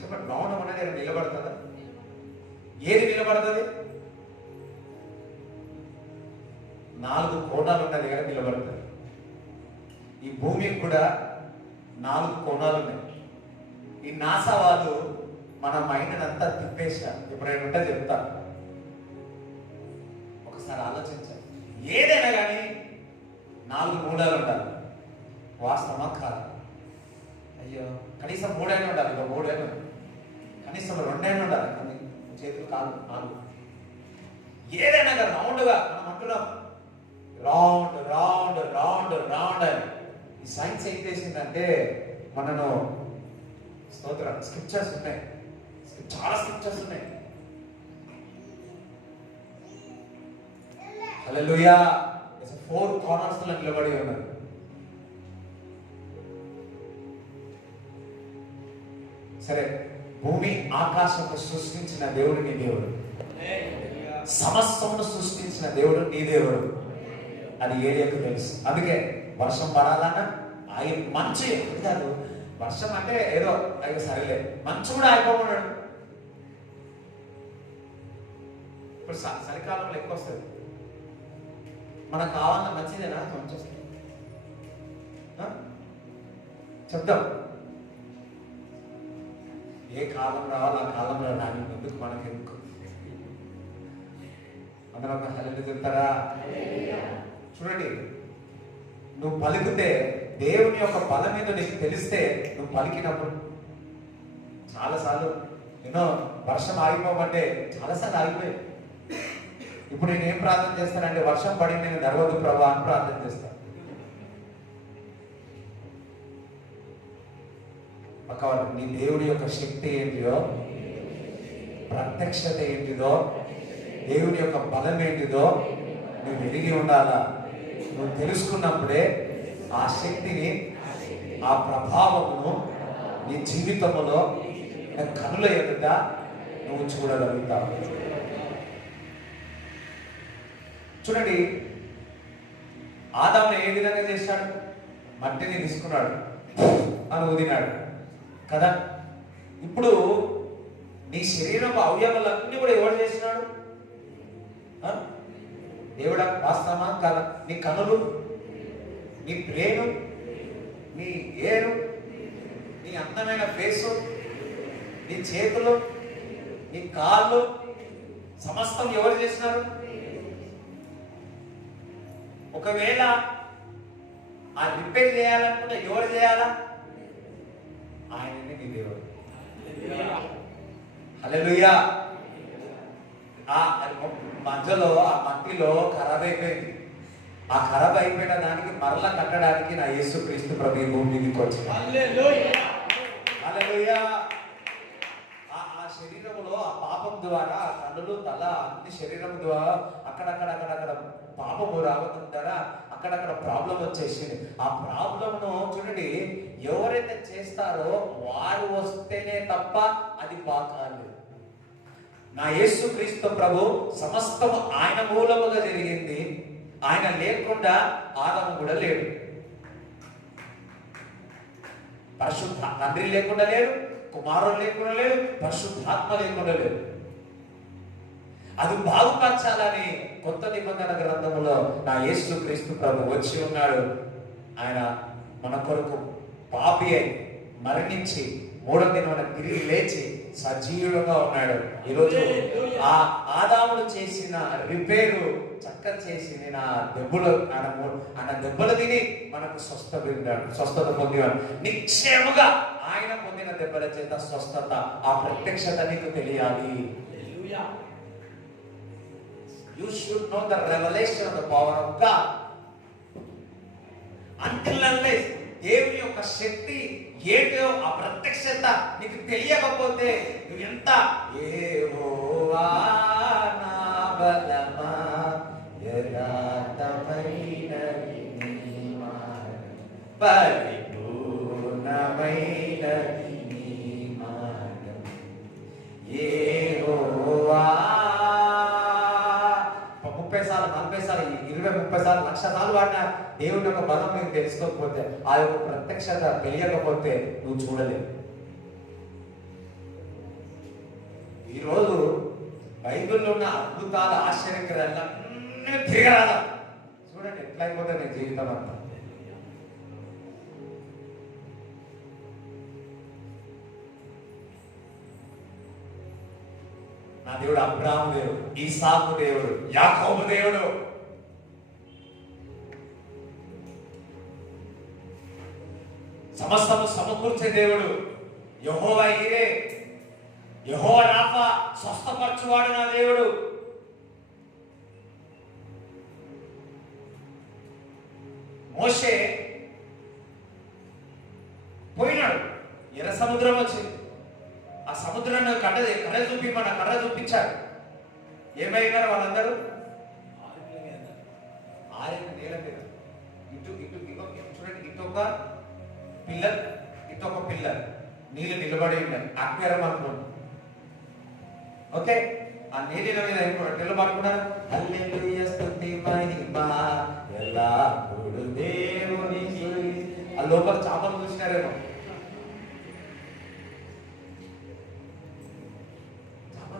చెప్పండి, రౌండ్ ఉన్నది ఇక్కడ నిలబడుతుందా? ఏది నిలబడుతుంది? 4 కోణాలు ఉన్నది ఇక్కడ నిలబడుతుంది. ఈ భూమికి కూడా 4 కోణాలు ఉన్నాయి. ఈ నాసా వాళ్ళు మన మైండ్ అంతా తిప్పేశారు. ఎప్పుడైనా ఉంటే చెప్తాను, ఒకసారి ఆలోచించాలి. ఏదైనా కానీ 4 మూలాలు ఉండాలి. వాస్తవమా కాదు? అయ్యో, కనీసం 3 అయినా ఉండాలి. ఇక 3 అయినా, కనీసం 2 అయినా ఉండాలి. కానీ చేతులు కాదు 4. ఏదైనా కానీ రౌండ్గా మనం అంటున్నాం, రౌండ్ రౌండ్ రౌండ్ రౌండ్ అని. ఈ సైన్స్ ఏం చేసిందంటే మనను స్తోత్రం స్క్రిప్చర్స్ ఉన్నాయి, చాలా స్క్రిప్చర్స్ ఉన్నాయి. హల్లెలూయా. 4 కార్నర్స్ లో నిలబడి ఉన్నారు. సరే, భూమి ఆకాశము సృష్టించిన దేవుడు నీ దేవుడు, సమస్తమును సృష్టించిన దేవుడు నీ దేవుడు. అది ఏలియాకు తెలుసు. అందుకే వర్షం పడాలన్నా ఆయన మంచు కాదు, వర్షం అంటే ఏదో అయ్యో సరేలే, మంచు కూడా ఆగిపోమన్నాడు. ఇప్పుడు చలికాలంలో ఎక్కువ వస్తుంది. మనకు కావాలన్న మంచిదేనా? మంచి వస్తుంది చెప్తాం. ఏ కాలం రావాలి ఆ కాలంలో రాని ఎందుకు మనకు ఎందుకు? అందరూ ఒక హల్లెలూయా చెప్తారా? చూడండి, నువ్వు పలికితే దేవుని యొక్క బలం మీద నీకు తెలిస్తే నువ్వు పలికినప్పుడు చాలాసార్లు ఎన్నో వర్షం ఆగిపోమంటే చాలాసార్లు ఆగిపోయాయి. ఇప్పుడు నేను ఏం ప్రార్థన చేస్తానంటే వర్షం పడి నేను నడవదు ప్రభా అని ప్రార్థన చేస్తాను. నీ దేవుడి యొక్క శక్తి ఏంటిదో, ప్రత్యక్షత ఏంటిదో, దేవుని యొక్క బలం ఏంటిదో నువ్వు ఎరిగి ఉండాలా. నువ్వు తెలుసుకున్నప్పుడే ఆ శక్తిని, ఆ ప్రభావమును నీ జీవితంలో కనుల ఎదుట నువ్వు చూడగలుగుతావు. చూడండి, ఆదామును ఏ విధంగా చేశాడు? మట్టిని తీసుకున్నాడు, అని ఊదినాడు కదా. ఇప్పుడు నీ శరీరం అవయవాలన్నీ కూడా ఎవరు చేసినాడు? దేవుడా వాస్తవమా కాదా? నీ కనులు, నీ బ్రెయిన్, నీ ఏరు, నీ అందమైన ఫేసు, నీ చేతులు, నీ కాళ్ళు సమస్తం ఎవరు చేసినారు? ఒకవేళ ఆ రిపేర్ చేయాలనుకుంటే ఎవరు చేయాలా? ఆయననే నీ దేవుడు. హల్లెలూయా. ఆ మధ్యలో ఆ మట్టిలో ఖరాబ్ అయిపోయింది. ఆ ఖరాబ్ అయిపోయిన దానికి మరలా కట్టడానికి నా యేసుక్రీస్తు ప్రభు భూమి మీదకి వచ్చింది. హల్లెలూయా. ఆ శరీరంలో ఆ పాపం ద్వారా ఆ కన్నులు, తల, అన్ని శరీరం ద్వారా అక్కడక్కడ పాపము రావడం ద్వారా అక్కడక్కడ ప్రాబ్లం వచ్చేసింది. ఆ ప్రాబ్లంను చూడండి, ఎవరైతే చేస్తారో వారు వస్తేనే తప్ప అది బాగాలేదు. నా యేసుక్రీస్తు ప్రభు సమస్తం ఆయన మూలముగా జరిగింది. ఆయన లేకుండా ఆదము కూడా లేడు. పరిశుద్ధ తండ్రి లేకుండా లేడు, కుమారుడు లేకుండా లేడు, పరిశుద్ధాత్మ లేకుండా లేడు. అది బాగుపరచాలని కొత్త నిబంధన గ్రంథంలో నా యేసుక్రీస్తు ప్రభు వచ్చి ఉన్నాడు. ఆయన మన కొరకు పాపి అయి మరణించి మూడో దినమున తిరిగి లేచి సజీవుగా ఉన్నాడు. ఈరోజు ఆ ఆదాముడు చేసిన రిపేరు చక్క చేసి నేను ఆ దెబ్బలు ఆయన దెబ్బలు తిని మనకు స్వస్థత పొందివాడు. నిశ్చయముగా ఆయన పొందిన దెబ్బల చేత స్వస్థత, ఆ ప్రత్యక్షత నీకు తెలియాలి. You should know the revelation of the power of God. Until unless దేవుని యొక్క శక్తి ఏంటో ఆ ప్రత్యక్షత నీకు తెలియకపోతే నువ్వు ఎంత యెహోవా నా బలమా యథార్థమైనది నీ మార్గం పరిపూర్ణమైనది నీ మార్గం యెహోవా. 30 సార్లు 40 సార్లు 20 30 సార్లు 1,00,000 సార్లు వాడినా దేవుని యొక్క బలం నీకు తెలుసుకోకపోతే, ఆ యొక్క ప్రత్యక్షత తెలియకపోతే నువ్వు చూడలేవు. ఈరోజు బైబిల్లో ఉన్న అద్భుతాలు, ఆశ్చర్యకరాలు తిరగరాదా? చూడండి ఎట్లా అయిపోతే నీ జీవితం అంతా. నా దేవుడు అబ్రాహాము దేవుడు, ఈసాకు దేవుడు, యాకోబు దేవుడు. సమస్తము సమకూర్చే దేవుడు. యెహోవా ఈరే, యెహోవా రాఫా, స్వస్థపరచువాడు నా దేవుడు. మోషే పోయినాడు, ఎర్ర సముద్రం వచ్చింది. ఆ సముద్రాన్ని కర్ర చూపించాడు. ఏమైనారు వాళ్ళందరూ? ఆరిన నేల మీద ఇటు ఇటు చూడండి, ఇటు ఒక పిల్లర్, ఇటు ఒక పిల్లర్, నీళ్ళు నిలబడి ఉన్నాయి. అక్వేరం అనుకోండి. ఓకే, ఆ నీళ్ళ మీద నిలబడుకున్నారు. హల్లెలూయా స్తుతి మహిమ ఎల్లప్పుడూ దేవునికి. ఆ లోపల చేపలు చూసినారేమో,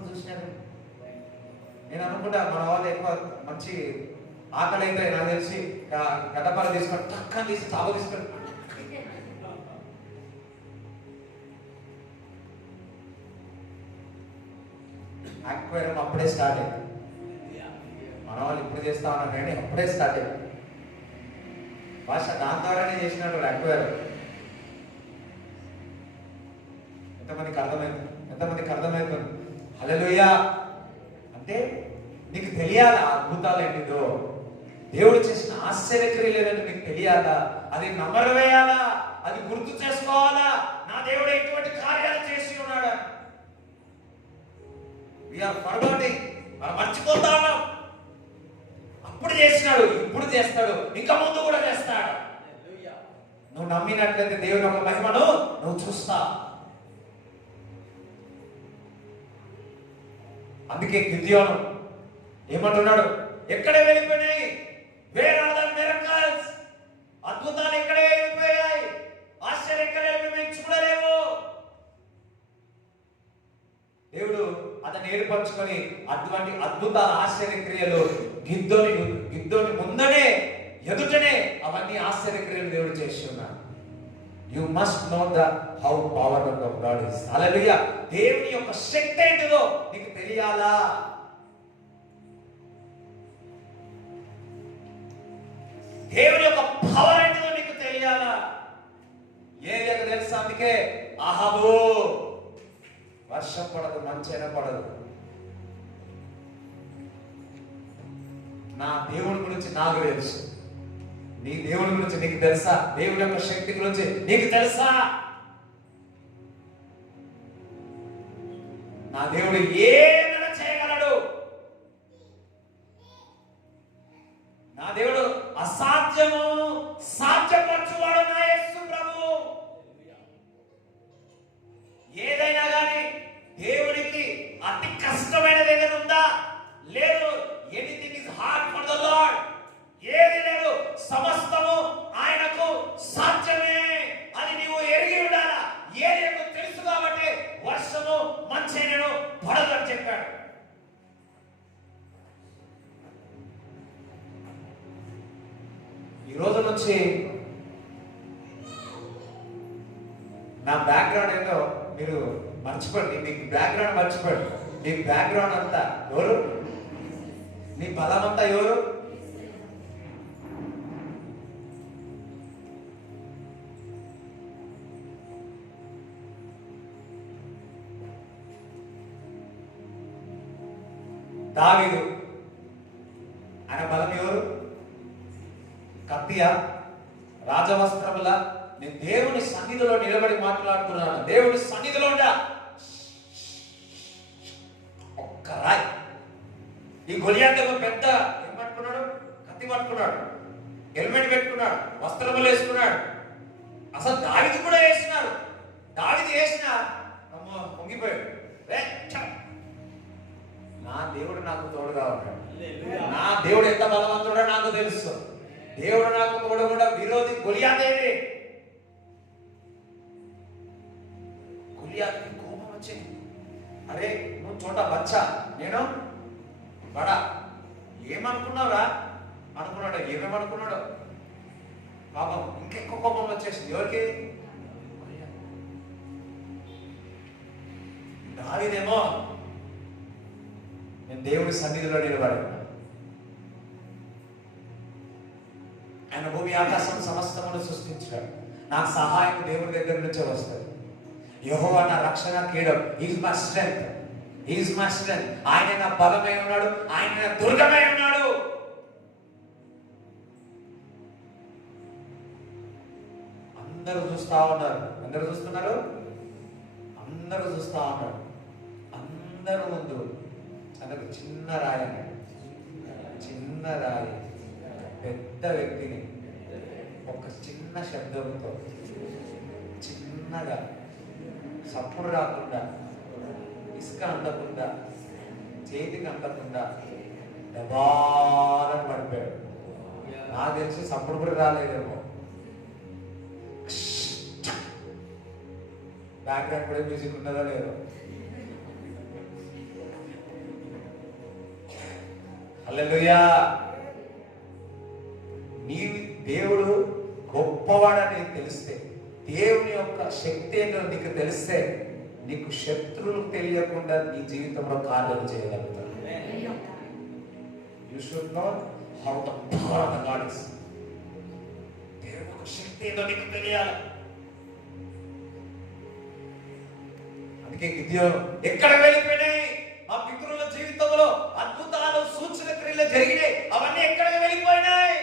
చూసినారు. నేను అనుకుంటా మన వాళ్ళు ఎక్కువ మంచి ఆకలి అయితే నాకు తెలిసి గడ్డపాల తీసుకొని టక్కని తీసి చాప తీసుకొని అక్వేరియం అప్పుడే స్టార్ట్ అయింది. మన వాళ్ళు ఇప్పుడు చేస్తా ఉన్నారు కానీ అప్పుడే స్టార్ట్ అయింది. భాష దాని ద్వారానే చేసినట్టు అక్వేరియం. ఎంతమందికి అర్థమవుతుంది? హల్లెలూయా. అంటే నీకు తెలియాలా అద్భుతాలు ఏంటిదో, దేవుడు చేసిన ఆశ్చర్యక్రియలు ఏంటంటే నీకు తెలియాలా, అది నమ్మరు వేయాలా, అది గుర్తు చేసుకోవాలా. నా దేవుడు ఎటువంటి కార్యాలు చేసి ఉన్నాడు. మనం మర్చిపోతా ఉన్నాం. అప్పుడు చేసినాడు, ఇప్పుడు చేస్తాడు, ఇంకా ముందు కూడా చేస్తాడు. నువ్వు నమ్మినట్లయితే దేవుని ఒక మహిమను నువ్వు చూస్తావు. అందుకే గిద్యోను ఏమంటున్నాడు? ఎక్కడే వెళ్ళిపోయినాయి? Where are the miracles? అద్భుతాలు ఎక్కడే వెళ్ళిపోయాయి? ఆశ్చర్యకరాలు మేము చూడలేము. దేవుడు అతన్ని ఏర్పరచుకొని అటువంటి అద్భుత ఆశ్చర్యక్రియలు గిద్దోని ముందనే ఎదుటనే అవన్నీ ఆశ్చర్యక్రియలు దేవుడు చేస్తున్నాడు. You must know the how power of God is. హల్లెలూయా. దేవుని యొక్క శక్తి ఏంటిదో నీకు తెలియాలా? దేవుని యొక్క పవర్ ఏంటిదో నీకు తెలియాలా? ఏలియాకు తెలుసా? అందుకే అహాబు వర్షం పడదు, మంచైనా పడదు, నా దేవుడి గురించి నాకు తెలుసు. నీ దేవుడి గురించి నీకు తెలుసా? దేవుడి యొక్క శక్తి గురించి నీకు తెలుసా? నా దేవుడు ఏమైనా చేయగలడు. నా దేవుడు అసాధ్యము సాధ్యపరచువాడు నా యేసు ప్రభు. ఏదైనా కానీ దేవుడికి అతి కష్టమైనది ఏదైనా ఉందా? లేదు. Anything is hard for the lord. ఏది లేదు, సమస్తము ఆయనకు సాధ్యమే అని నీవు ఎరిగి ఉండాలా. ఏలియాకు తెలుసు కాబట్టి వర్షము మంచైనను పడదు అని చెప్పాడు. ఈ రోజు నుంచి నా బ్యాక్గ్రౌండ్ ఏంటో మీరు మర్చిపోండి. మీకు బ్యాక్గ్రౌండ్ మర్చిపోండి. నీ బ్యాక్గ్రౌండ్ అంతా ఎవరు? నీ బలం అంతా ఎవరు? దావీదు. ఆయన బలం ఎవరు? కత్తియా? రాజవస్త్రములా? నేను దేవుని సన్నిధిలో నిలబడి మాట్లాడుతున్నాను. దేవుని సన్నిధిలో ఉండా ఒక్క రాయి. ఈ గొలియాతు పెద్ద ఏం పట్టుకున్నాడు? కత్తి పట్టుకున్నాడు, హెల్మెట్ పెట్టుకున్నాడు, వస్త్రములు వేసుకున్నాడు. అసలు దావీదు కూడా వేసినాడు. దావీదు వేసిన పొంగిపోయాడు. నా దేవుడు నాకు తోడుగా ఉన్నాడు. నా దేవుడు ఎంత బలవంతుడో నాకు తెలుసు. దేవుడు నాకు తోడు కూడా. విరోధి గొలియాతేనే. గొలియాతుకి కోపం వచ్చింది. అరే నువ్వు చోట బచ్చా, నేను బడా, ఏమనుకున్నావురా అనుకున్నాడు. ఏమేమనుకున్నాడు పాపం. ఇంకెక్కువ కోపం వచ్చేసింది. ఎవరికి? దావీదేమో నేను దేవుడి సన్నిధిలో నిలబడి, ఆయన భూమి ఆకాశం సమస్తమును సృష్టించాడు. నాకు సహాయం దేవుడి దగ్గర నుంచే వస్తుంది. యెహోవా నా రక్షణ కీడం. Is my strength. Is my strength. ఆయన నా బలమై ఉన్నాడు. ఆయన నా దుర్గమై ఉన్నాడు. అందరూ చూస్తా ఉన్నారు. అందరూ చూస్తున్నారు. అందరూ చూస్తా ఉన్నారు. అందరూ ముందు తనకు చిన్న రాయి, చిన్న రాయి పెద్ద వ్యక్తిని ఒక చిన్న శబ్దంతో చిన్నగా, సప్పుడు రాకుండా, ఇసుక అందకుండా, చేతికి అందకుండా దబాలను పడిపోయాడు. నాకు తెలిసి సప్పుడు కూడా రాలేదేమో. బ్యాక్గ్రౌండ్ కూడా మ్యూజిక్ ఉన్నదో లేదో. హల్లెలూయా. నీ దేవుడు గొప్పవాడని తెలిస్తే, దేవుని యొక్క శక్తి ఏంటో నీకు తెలిస్తే, నీకు శత్రువులు తెలియకుండా నీ జీవితంలో కార్యాలు చేయగలుగుతారు. You should know how the power of God is. దేవుని యొక్క శక్తి ఏంటో నీకు తెలియాలి. అందుకే గిద్యోను ఎక్కడ వెళ్ళిపోయినాయి? మా పితరుల జీవితంలో అద్భుతాలు, సూచన క్రియలు జరిగినాయి. అవన్నీ ఎక్కడికి వెళ్ళిపోయినాయి?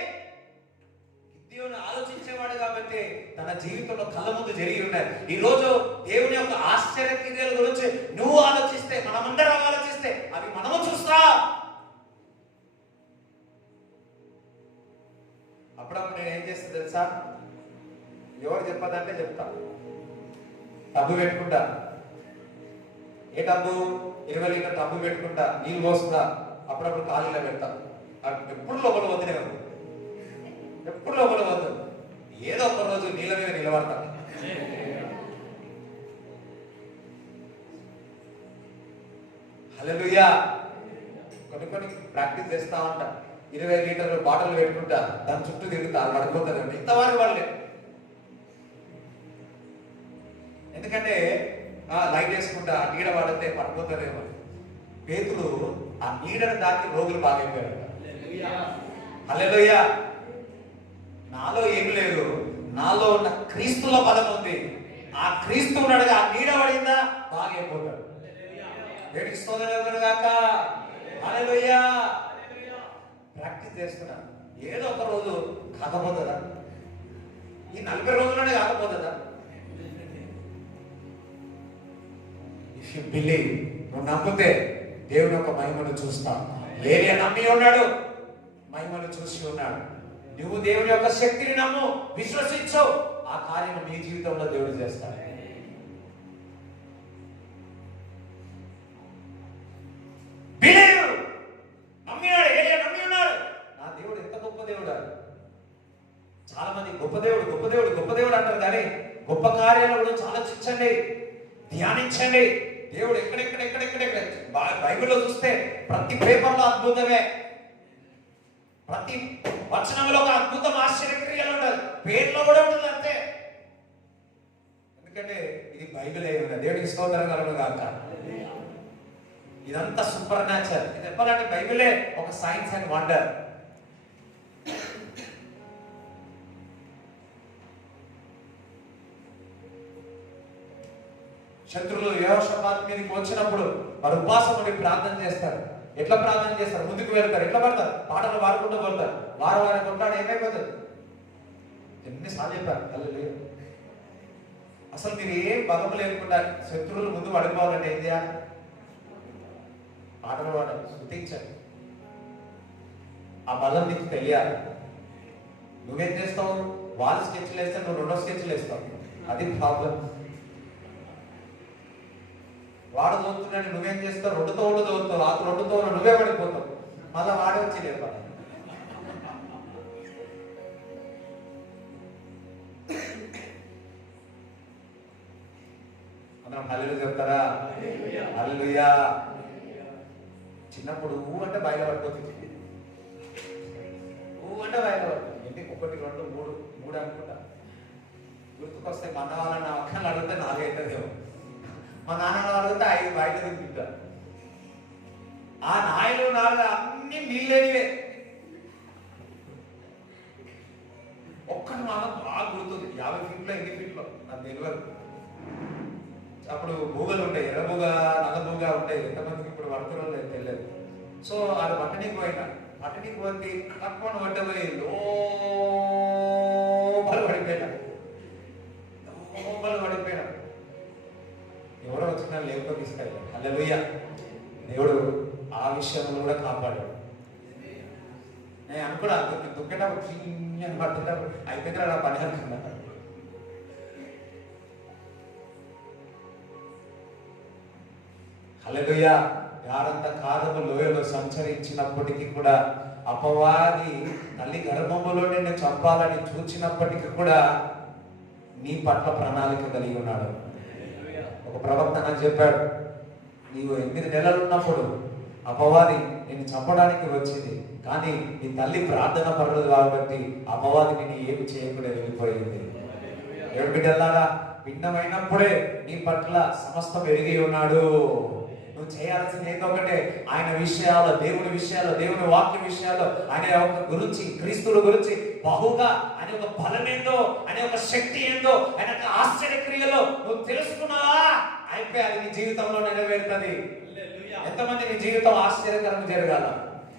గిద్యోను ఆలోచించేవాడు కాబట్టి తన జీవితంలో కళ్ళ ముందు జరిగి ఉన్నాయి. ఈ రోజు దేవుని యొక్క ఆశ్చర్య క్రియల గురించి నువ్వు ఆలోచిస్తే, మనమందరం ఆలోచిస్తే అవి మనము చూస్తా. అప్పుడప్పుడు నేను ఏం చేస్తా తెలుసా? ఎవరు చెప్పదంటే చెప్తా. టబ్బు పెట్టుకుంటా. ఏ టబ్బు? 20 లీటర్ టబ్బు పెట్టుకుంటా. నీళ్ళు పోసుకుంటా. అప్పుడప్పుడు ఖాళీలో పెడతా. ఎప్పుడు లోపల వద్దునే, ఎప్పుడు లోపల వద్దు. ఏదో ఒక రోజు నీళ్ళ మీద నిలబడతా. హల్లెలూయా. కొన్ని ప్రాక్టీస్ చేస్తా ఉంటా, 20 లీటర్ల బాటిల్ పెట్టుకుంటా, దాని చుట్టూ తిరుగుతా, పడిపోతారండి ఇంతవరకు వాళ్ళే. ఎందుకంటే లైట్ వేసుకుంటా, ఆ నీడ పడితే పడిపోతారేమో. పేతులు ఆ నీడను దాటి రోగులు బాగైపోయారు. హల్లెలూయా. నాలో ఏమి లేదు, నాలో ఉన్న క్రీస్తులో బలం ఉంది. ఆ క్రీస్తు ఉన్నాడుగా, ఆ నీడ పడిందా బాగైపోతాడు. దేవుడికి స్తోత్రం గాక. హల్లెలూయా. ప్రాక్టీస్ చేస్తున్నా, ఏదో ఒక రోజు కాకపోతుందా? ఈ 40 రోజుల్లోనే కాకపోతుందా? ఇఫ్ యు బిలీవ్, నువ్వు నమ్మితే దేవుని యొక్క మహిమను చూస్తావు. ఏలియా నమ్మి ఉన్నాడు, మహిమను చూసి ఉన్నాడు. నువ్వు దేవుని యొక్క శక్తిని నమ్ము, విశ్వసించు, ఆ కార్యం నీ జీవితంలో దేవుడు చేస్తాడు. నమ్మినాడు, ఏలియా నమ్మి ఉన్నాడు. నా దేవుడు ఎంత గొప్ప దేవుడు. చాలా మంది గొప్ప దేవుడు గొప్ప దేవుడు గొప్ప దేవుడు అంటారు, కానీ గొప్ప కార్యాలు కూడా ఆలోచించండి, ధ్యానించండి. దేవుడు ఎక్కడెక్కడ బైబిల్లో చూస్తే ప్రతి పేపర్లో అద్భుతమే, ప్రతి వచనంలో ఒక అద్భుతం, ఆశ్చర్యక్రియలు ఉంటాయి, పేర్లో కూడా ఉంటుంది అంతే. ఎందుకంటే ఇది బైబిల్ అయి ఉన్నది. దేవుడికి స్తోత్రం కలుగును గాక. ఇదంతా సూపర్ న్యాచురల్. ఇది చెప్పాలంటే బైబిలే ఒక సైన్స్ అండ్ వండర్. శత్రువులు యెహోషాపాతు మీదకి వచ్చినప్పుడు వారు ఉపవాసం ఉండి ప్రార్థన చేస్తారు. ఎట్లా ప్రార్థన చేస్తారు? ముందుకు వెళ్తారు, ఎట్లా పడతారు? పాటలు పాడుకుంటూ పడతారు. వారం కొట్లాడు ఏమైపోతుంది? ఎన్నిసార్లు చెప్పారు. హల్లెలూయా. అసలు మీరు ఏం బలం లేకుండా శత్రువులు ముందు పడిపోవాలంటే ఏం చేయాలి? పాటలు పాడాలి, స్తుతించాలి. ఆ బలం నీకు తెలియాలి. నువ్వేం చేస్తావు? వాళ్ళు స్కెచ్లు వేస్తే నువ్వు 2 స్కెచ్లు వేస్తావు. అది ప్రాబ్లం. వాడు తోలుతున్నాడు, నువ్వేం చేస్తావు? 2 తోళ్ళు తోలుతావు. ఆ 2 తోళ్ళు నువ్వే పడిపోతావు. మళ్ళా వాడే వచ్చి లేపాలి. అందరం హల్లెలూయా చెప్తారా? హల్లెలూయా. చిన్నప్పుడు అంటే బయట పడిపోతుంది, అంటే బయట పడుతుంది. ఇంటికి 1 2 3 అనుకుంటా. గుర్తుకొస్తే మన వాళ్ళని అక్కలు అడిగితే 4 అవుతుందేమో, మా నాన్న అడిగితే 5 బయట తింటుంటారు. ఆ నాయలు నాలుగు అన్ని నీళ్ళేనివే. ఒక్కటి మాత్రం బాగా గుర్తుంది, 50 ఫీట్లో 8 ఫీట్లో నాకు తెలియదు. అప్పుడు భూగలు ఉంటాయి, ఎర్రబూగ నల్లబూగ ఉంటాయి. ఎంతమందికి ఇప్పుడు పడుతున్నో తెలియదు. సో అది పట్టణీకి పోయినా, పట్టణీకి పోతే కట్టుకొని పట్టబోయి లోపల పడిపోయినా. ఎవరో వచ్చినా లేకపోతే తీసుకెళ్ళాడు. హల్లెలూయా. దేవుడు ఆ విషయంలో కూడా కాపాడాడు. నేను అనుకున్నా దుక్కేటప్పుడు చిన్న పడుతున్నప్పుడు అయిపోయింది నా పని అనుకున్నా. హల్లెలూయా. గాఢంత కాదము లోయలో సంచరించినప్పటికీ కూడా అపవాది తల్లి గర్భములో నిన్ను చంపాలని చూచినప్పటికీ కూడా నీ పట్ల ప్రణాళిక కలిగి ఉన్నాడు. ఒక ప్రవక్త నాకు చెప్పాడు, నీవు 8 నెలలు ఉన్నప్పుడు అపవాది నిన్ను చంపడానికి వచ్చింది, కానీ నీ తల్లి ప్రార్థన పరుడు కాబట్టి అపవాది నిన్ను ఏమి చేయకుండా వెళ్ళిపోయింది. ఏడు బిడ్డలారా, భిన్నమైనప్పుడే నీ పట్ల సమస్తం ఎరిగి ఉన్నాడు. నువ్వు చేయాల్సింది ఏదో ఒకటే, ఆయన విషయాలు, దేవుని విషయాలు, దేవుని వాక్య విషయాలు, ఆయన యొక్క గురించి, క్రీస్తుల గురించి బహుగా ఆయన యొక్క బలమేందో, ఆయన యొక్క శక్తి ఏందో, ఆయన యొక్క ఆశ్చర్యక్రియలో నువ్వు తెలుసుకున్నావా? అయిపోయి అది నీ జీవితంలో నెరవేరుతుంది. ఎంతమంది మీ జీవితంలో ఆశ్చర్యకరం జరగాల?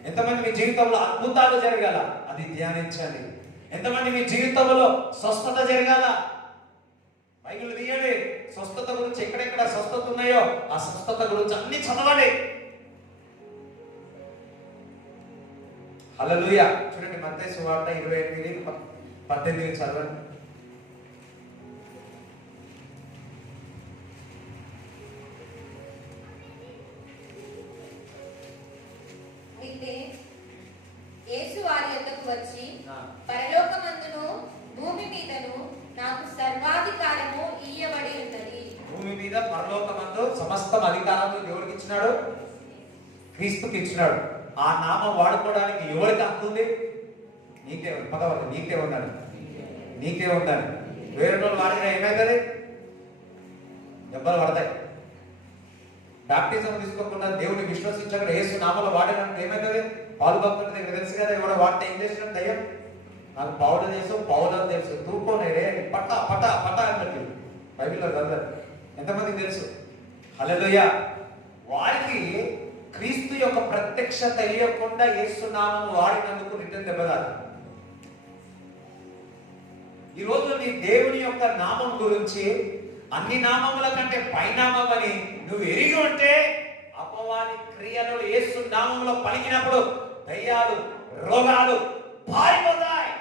ఎంతమంది మీ జీవితంలో అద్భుతాలు జరగాల? అది ధ్యానించండి. ఎంతమంది మీ జీవితంలో స్వస్థత జరగాల? బైబిల్ తీయండి. స్వస్థత గురించి ఎక్కడెక్కడ స్వస్థత ఉన్నాయో ఆ స్వస్థత గురించి అన్ని చదవండి. హల్లెలూయా. చూడండి, మత్తయి సువార్త 28:18 చదవండి. అయితే యేసు వారి యొద్దకు వచ్చి, పరలోకమందును భూమి మీదను నాకు సర్వాధికారము ఇయ్యబడి ఉన్నది. భూమి మీద పరలోకమందు సమస్త అధికారము దేవుడికి ఇచ్చినాడు. క్రీస్తుకి ఇచ్చినాడు. ఆ నామం వాడుకోవడానికి ఎవరికి హక్కు ఉంది? నీకే. పదవాలి, నీకే ఉండాలి, నీకే ఉండాలి. వేరే వాళ్ళు వాడినా ఏమైతుంది? దెబ్బలు పడతాయి. బ్యాప్టిజం తీసుకోకుండా దేవుని విశ్వసించకుండా యేసు నామంలో వాడినంటే ఏమైతుంది? పాలు భక్తుల దగ్గర తెలుసు కదా, ఎవడో వాడితే ఏం చేసిన దయ్యం. నాకు పౌడర్ తెలుసు, పౌడర్ తెలుసు, తూకోనే రే పట పట పట అన్నట్టు బైబిల్లో చదవదు. ఎంతమందికి తెలుసు? హల్లెలూయా. వారికి క్రీస్తు యొక్క ప్రత్యక్షత తెలియకుండా యేసు నామం వాడినందుకు రిటర్న్ దెబ్బతారు. ఈరోజు నీ దేవుని యొక్క నామం గురించి అన్ని నామముల కంటే పైనామం అని నువ్వు ఎరిగి ఉంటే అపవాది క్రియలు యేసు నామంలో పలికినప్పుడు దయ్యాలు, రోగాలు పారిపోతాయి.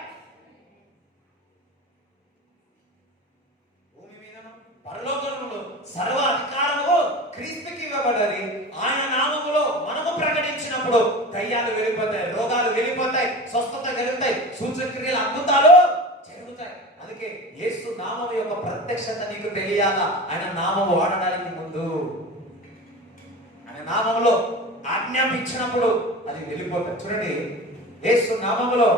భూమి మీదను పరలోకములో సర్వ అధికారము క్రీస్తుకి ఇవ్వబడాలి. ఆయన నామములో మనము ప్రకటించినప్పుడు దయ్యాలు వెళ్ళిపోతాయి, రోగాలు వెళ్ళిపోతాయి, స్వస్థత కలుగుతాయి, సూచక్రియలు అద్భుతాలు జరుగుతాయి. అందుకే యేసు నామం యొక్క ప్రత్యక్షత నీకు తెలియాలా. ఆయన నామం వాడడానికి ముందు ఆయన నామంలో ఆజ్ఞాపించినప్పుడు అది వెళ్ళిపోతాయి. చూడండి, యేసు నామములో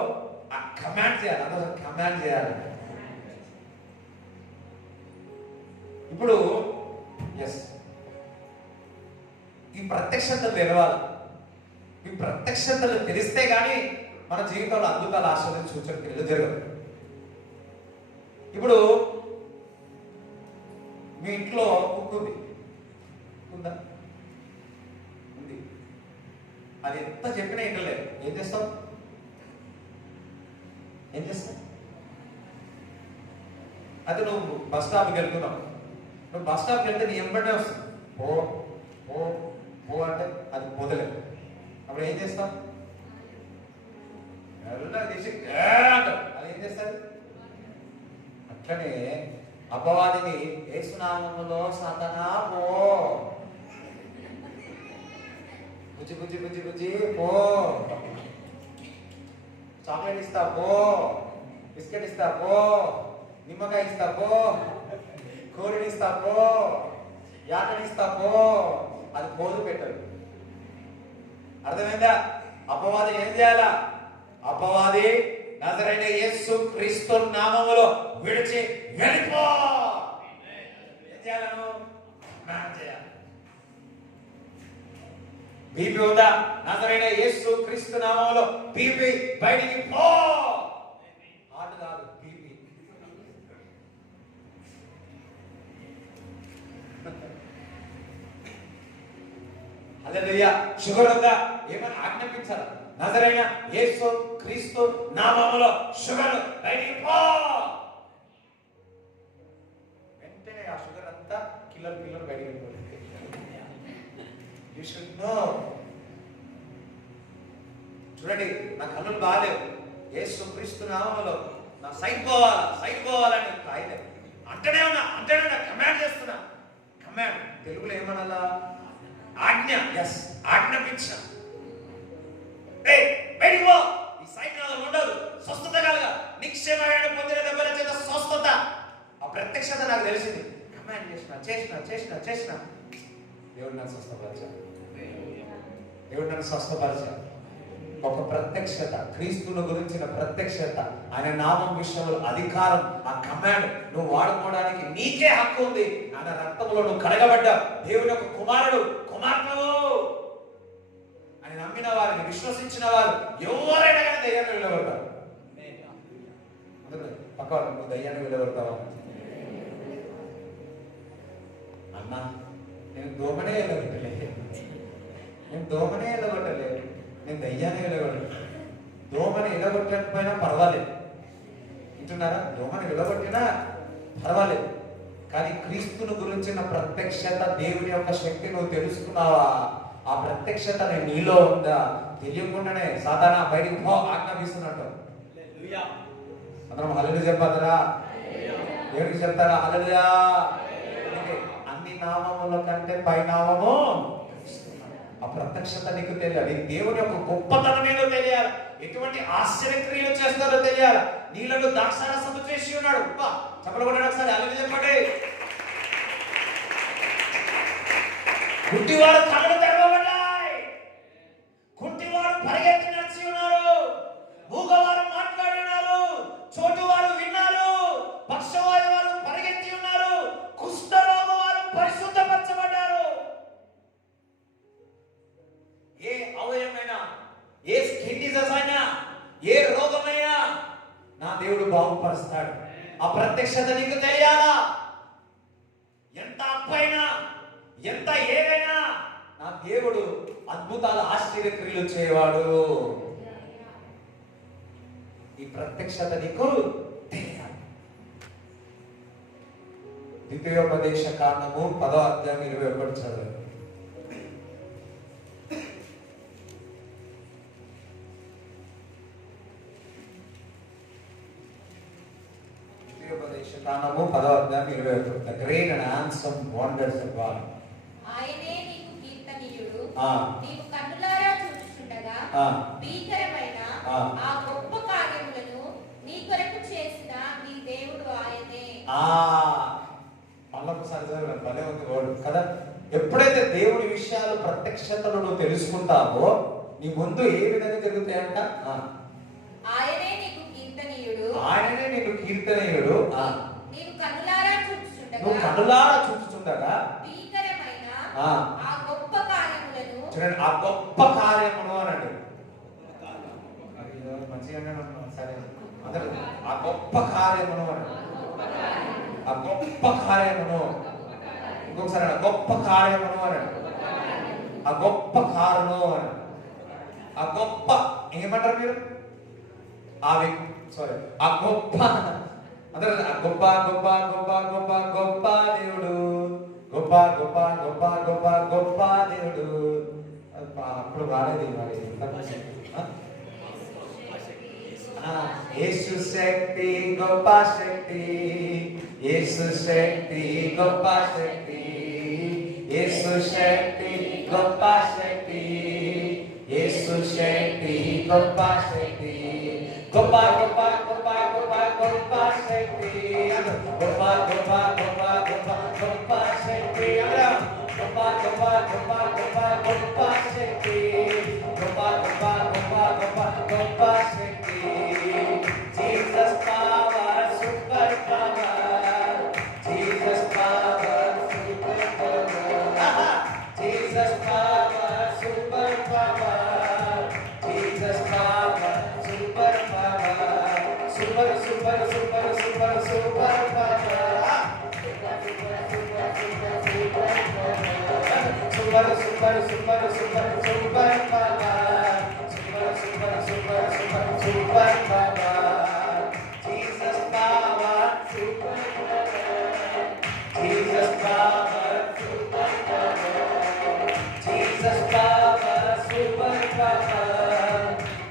ఆ కమాండ్ చేయాలి, అందరూ కమాండ్ చేయాలి. ఇప్పుడు ఈ ప్రత్యక్షతలు తెలవాలి. ఈ ప్రత్యక్షతలు తెలిస్తే గానీ మన జీవితంలో అద్భుతాలు, ఆశ్చర్యం, సూచనలు జరగదు. ఇప్పుడు మీ ఇంట్లో కుక్క ఉంది, ఉందా? ఉంది. అది ఎంత చెప్పినా ఇంటలేదు. ఏం చేస్తావు? ఏం చేస్తావు? అది నువ్వు బస్ స్టాప్కి వెళ్తున్నావు. నువ్వు బస్ స్టాప్కి వెళ్తే నీ ఎంబడే వస్తుంది. పో పో పో అంటే అది పోతలేదు. అప్పుడు ఏం చేస్తావు? అది ఏం చేస్తుంది? అట్లనే అపవాదిని యేసునామములో సాతానా పో, బుజ్జి బుజ్జి బుజ్జి బుజ్జి పో, చాక్లెట్ ఇస్తా పో, బిస్కెట్ ఇస్తా పో, నిమ్మకాయ ఇస్తా పో, కోడిని ఇస్తా పో, యాటని ఇస్తా పో, అది పోదు పెట్టదు. అర్థమైందా? అపవాది ఏం చేయాలా? అపవాది నజరైన యేసు క్రీస్తు నామములో విడిచి వెళ్ళిపో. ఏం చేయాలను? బీపీ ఉందా? నజరైన యేసు క్రీస్తు నామములో బీపీ బయటికి పో. హార్ట్ కాదు, బీపీ. హల్లెలూయా. షుగర్ ఉందా? ఏమని ఆజ్ఞాపించాలి? నజరైన యేసు క్రీస్తు నామములో షుగర్ బయటికి పో. వెంటనే ఆ షుగర్ అంతా కిలోలు బయటికి వెళ్ళిపోతుంది. You should know. చూడండి, నా కన్నులు బాగాలేవు, యేసు క్రీస్తు నామములో నా సైట్ పోవాలని ఆయన అంటనే ఉన్నా కమాండ్ చేస్తున్నా. కమాండ్ తెలుగులో ఏమనాలా? ఆజ్ఞ. ఆజ్ఞాపించిన ఈ సైట్ ఉండదు. స్వస్థత కలగా నిక్షేమైన పొందిన దెబ్బల చేత స్వస్థత. ఆ ప్రత్యక్షత నాకు తెలిసింది. కమాండ్ చేసిన దేవుడు నన్ను స్వస్థపరిచాడు. ఒక ప్రత్యక్షత, క్రీస్తుల గురించిన ప్రత్యక్షత, ఆయన నామం విషయంలో అధికారం, ఆ కమాండ్ నువ్వు వాడుకోవడానికి నీకే హక్కు ఉంది. ఆయన రక్తంలో నువ్వు కడగబడ్డా దేవుని యొక్క కుమారుడు, కుమార్తెవు. ఆయన నమ్మిన వారిని, విశ్వసించిన వారు ఎవరైనా కానీ దయ్యాన్ని వెళ్ళగొడతారు. పక్క నువ్వు దయ్యాన్ని వెళ్ళగొడతావా? అన్నా, నేను దోమనే వెళ్ళగొట్టలేదు, నేను దయ్యాన్ని వెళ్ళగొట్టలేదు. దోమని వెళ్ళగొట్టకపోయినా పర్వాలేదు. వింటున్నారా? దోమని వెళ్ళగొట్టినా పర్వాలేదు. కానీ క్రీస్తుని గురించిన ప్రత్యక్షత, దేవుని యొక్క శక్తి నువ్వు తెలుసుకున్నావా? ఆ ప్రత్యక్షత నీలో ఉందా? తెలియకుండానే సాధారణ బయటికి పో ఆజ్ఞాపిస్తున్నట్టు. అందరం హల్లెలూయా చెప్పారా? దేవుడికి చెప్తారా హల్లెలూయా? అన్ని నామముల కంటే పై నామము. ఆ ప్రత్యక్షత నీకు తెలియాలి. దేవుని యొక్క గొప్పతనం ఏదో తెలియాలి. ఎటువంటి ఆశ్చర్యక్రియలు చేస్తారో తెలియాలి. నీళ్ళలో ద్రాక్షారసము చేసి ఉన్నాడు. చెప్పకుండా ఒకసారి హల్లెలూయా చెప్పండి. గుడ్డివాడు కళ్ళు తెరవబడ్డాయి. పరిగెత్తి నడిచి ఉన్నారు, మూగవారు మాట్లాడినారు, చోటువారు విన్నారు, పక్షవాయు వారు పరిగెత్తి ఉన్నారు, కుష్ఠరోగ వారు పరిశుద్ధపరచబడ్డారు. ఏ అవయమైనా, ఏ స్కిన్ డిజీజ్ అయినా, ఏ రోగమైనా నా దేవుడు బాగుపరుస్తాడు. ఆ ప్రత్యక్షత నీకు తెలియాలా? ఎంత అప్పైనా, ఎంత ఏదైనా నా దేవుడు అద్భుతాలు ఆశ్చర్యక్రియలు చేయవాడు. ఈ ప్రత్యక్షత నీకు తెలియాలి. ద్వితీయోపదేశ కాండము 10వ అధ్యాయం 21 చదవండి. కాండము 10వ అధ్యాయం 21. The great and handsome wonders of God. ఆయనే నీకు కీర్తనీయుడు. ఆ నీవు కన్నులారా చూచుచుండగా భీకరమైన ఆ గొప్ప కార్యములను నీ కొరకు చేసిన నీ దేవుడు ఆయనే. మళ్ళొకసారి చదవండి, భలే ఉంది వర్డ్ కదా. ఎప్పుడైతే దేవుని విషయాలు ప్రత్యక్షతను నువ్వు తెలుసుకుంటావో నీ ముందు ఏ విధంగా జరుగుతాయంట? ఆయనే నీకు కీర్తనీయుడు. ఆయననే నీకు కీర్తనీయుడు. నీవు కన్నులారా చూచుచుండగా, నువ్వు కన్నులారా చూచుచుండగా భీకరమైన ఆ గొప్ప కార్యములను, చూడండి, ఆ గొప్ప కార్యమును అనండి. మంచిగా సరే, ఆ గొప్ప కార్యమును అనండి. ఆ గొప్ప కార్యమును, ఇంకొకసారి గొప్ప కార్యమును అనండి. ఆ గొప్ప కారును అనండి. ఆ గొప్ప ఏమంటారు మీరు? ఆ గొప్ప అందరూ గొప్ప గొప్ప గొప్ప గొప్ప గొప్ప దేవుడు, గొప్ప గొప్ప గొప్ప గొప్ప గొప్ప దేవుడు. అప్పుడు రాలేదు మరి. యేసు శక్తి గొప్ప శక్తి, యేసు శక్తి గొప్ప శక్తి, యేసు శక్తి గొప్ప శక్తి, యేసు శక్తి గొప్ప శక్తి, గొప్ప గొప్ప గొప్ప గొప్ప గొప్ప శక్తి, గొప్ప గొప్ప గొప్ప గొప్ప గొప్ప శక్తి, గొప్ప గొప్ప గొప్ప గొప్ప గొప్ప శక్తి, గొప్ప గొప్ప గొప్ప గొప్ప గొప్ప శక్తి. Jesus power, super power, Jesus power, super power, Jesus power, super power, Jesus power, super power, super super super super super power, super super super super super power, super super super super super power. Jesus power, super power, Jesus power, super power, Jesus power, super power,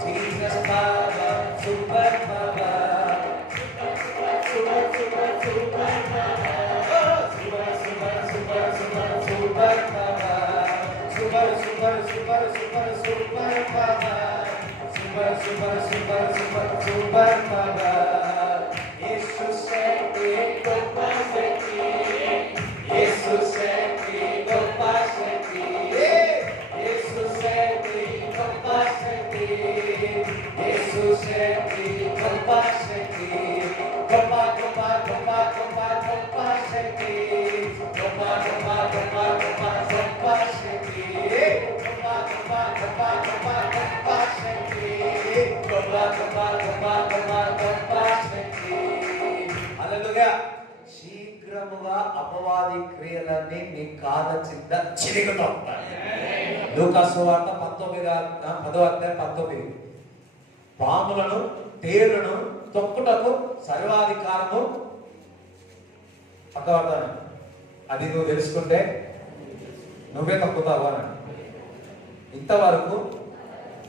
Jesus power, super power, super super super power, super super super super super power, super super super super super power, super super super super super power. Yesu శక్తి గొప్ప శక్తి, యేసు శక్తి గొప్ప శక్తి, యేసు శక్తి గొప్ప శక్తి, యేసు శక్తి గొప్ప శక్తి, గొప్ప గొప్ప గొప్ప గొప్ప గొప్ప శక్తి, గొప్ప గొప్ప గొప్ప గొప్ప గొప్ప శక్తి, గొప్ప గొప్ప గొప్ప గొప్ప గొప్ప శక్తి, గొప్ప గొప్ప గొప్ప గొప్ప గొప్ప శక్తి. హల్లెలూయా. శీఘ్రముగా అపవాది క్రియలన్నీ నీ కాళ్ళ కింద చిరుగుతాయి. లూకా సువార్త 10వ అధ్యాయం 19. పాములను తేలును తొక్కుటకు సర్వాధికారము పక్కవాడతాను. అది నువ్వు తెలుసుకుంటే నువ్వే తొక్కుతావా అని. ఇంతవరకు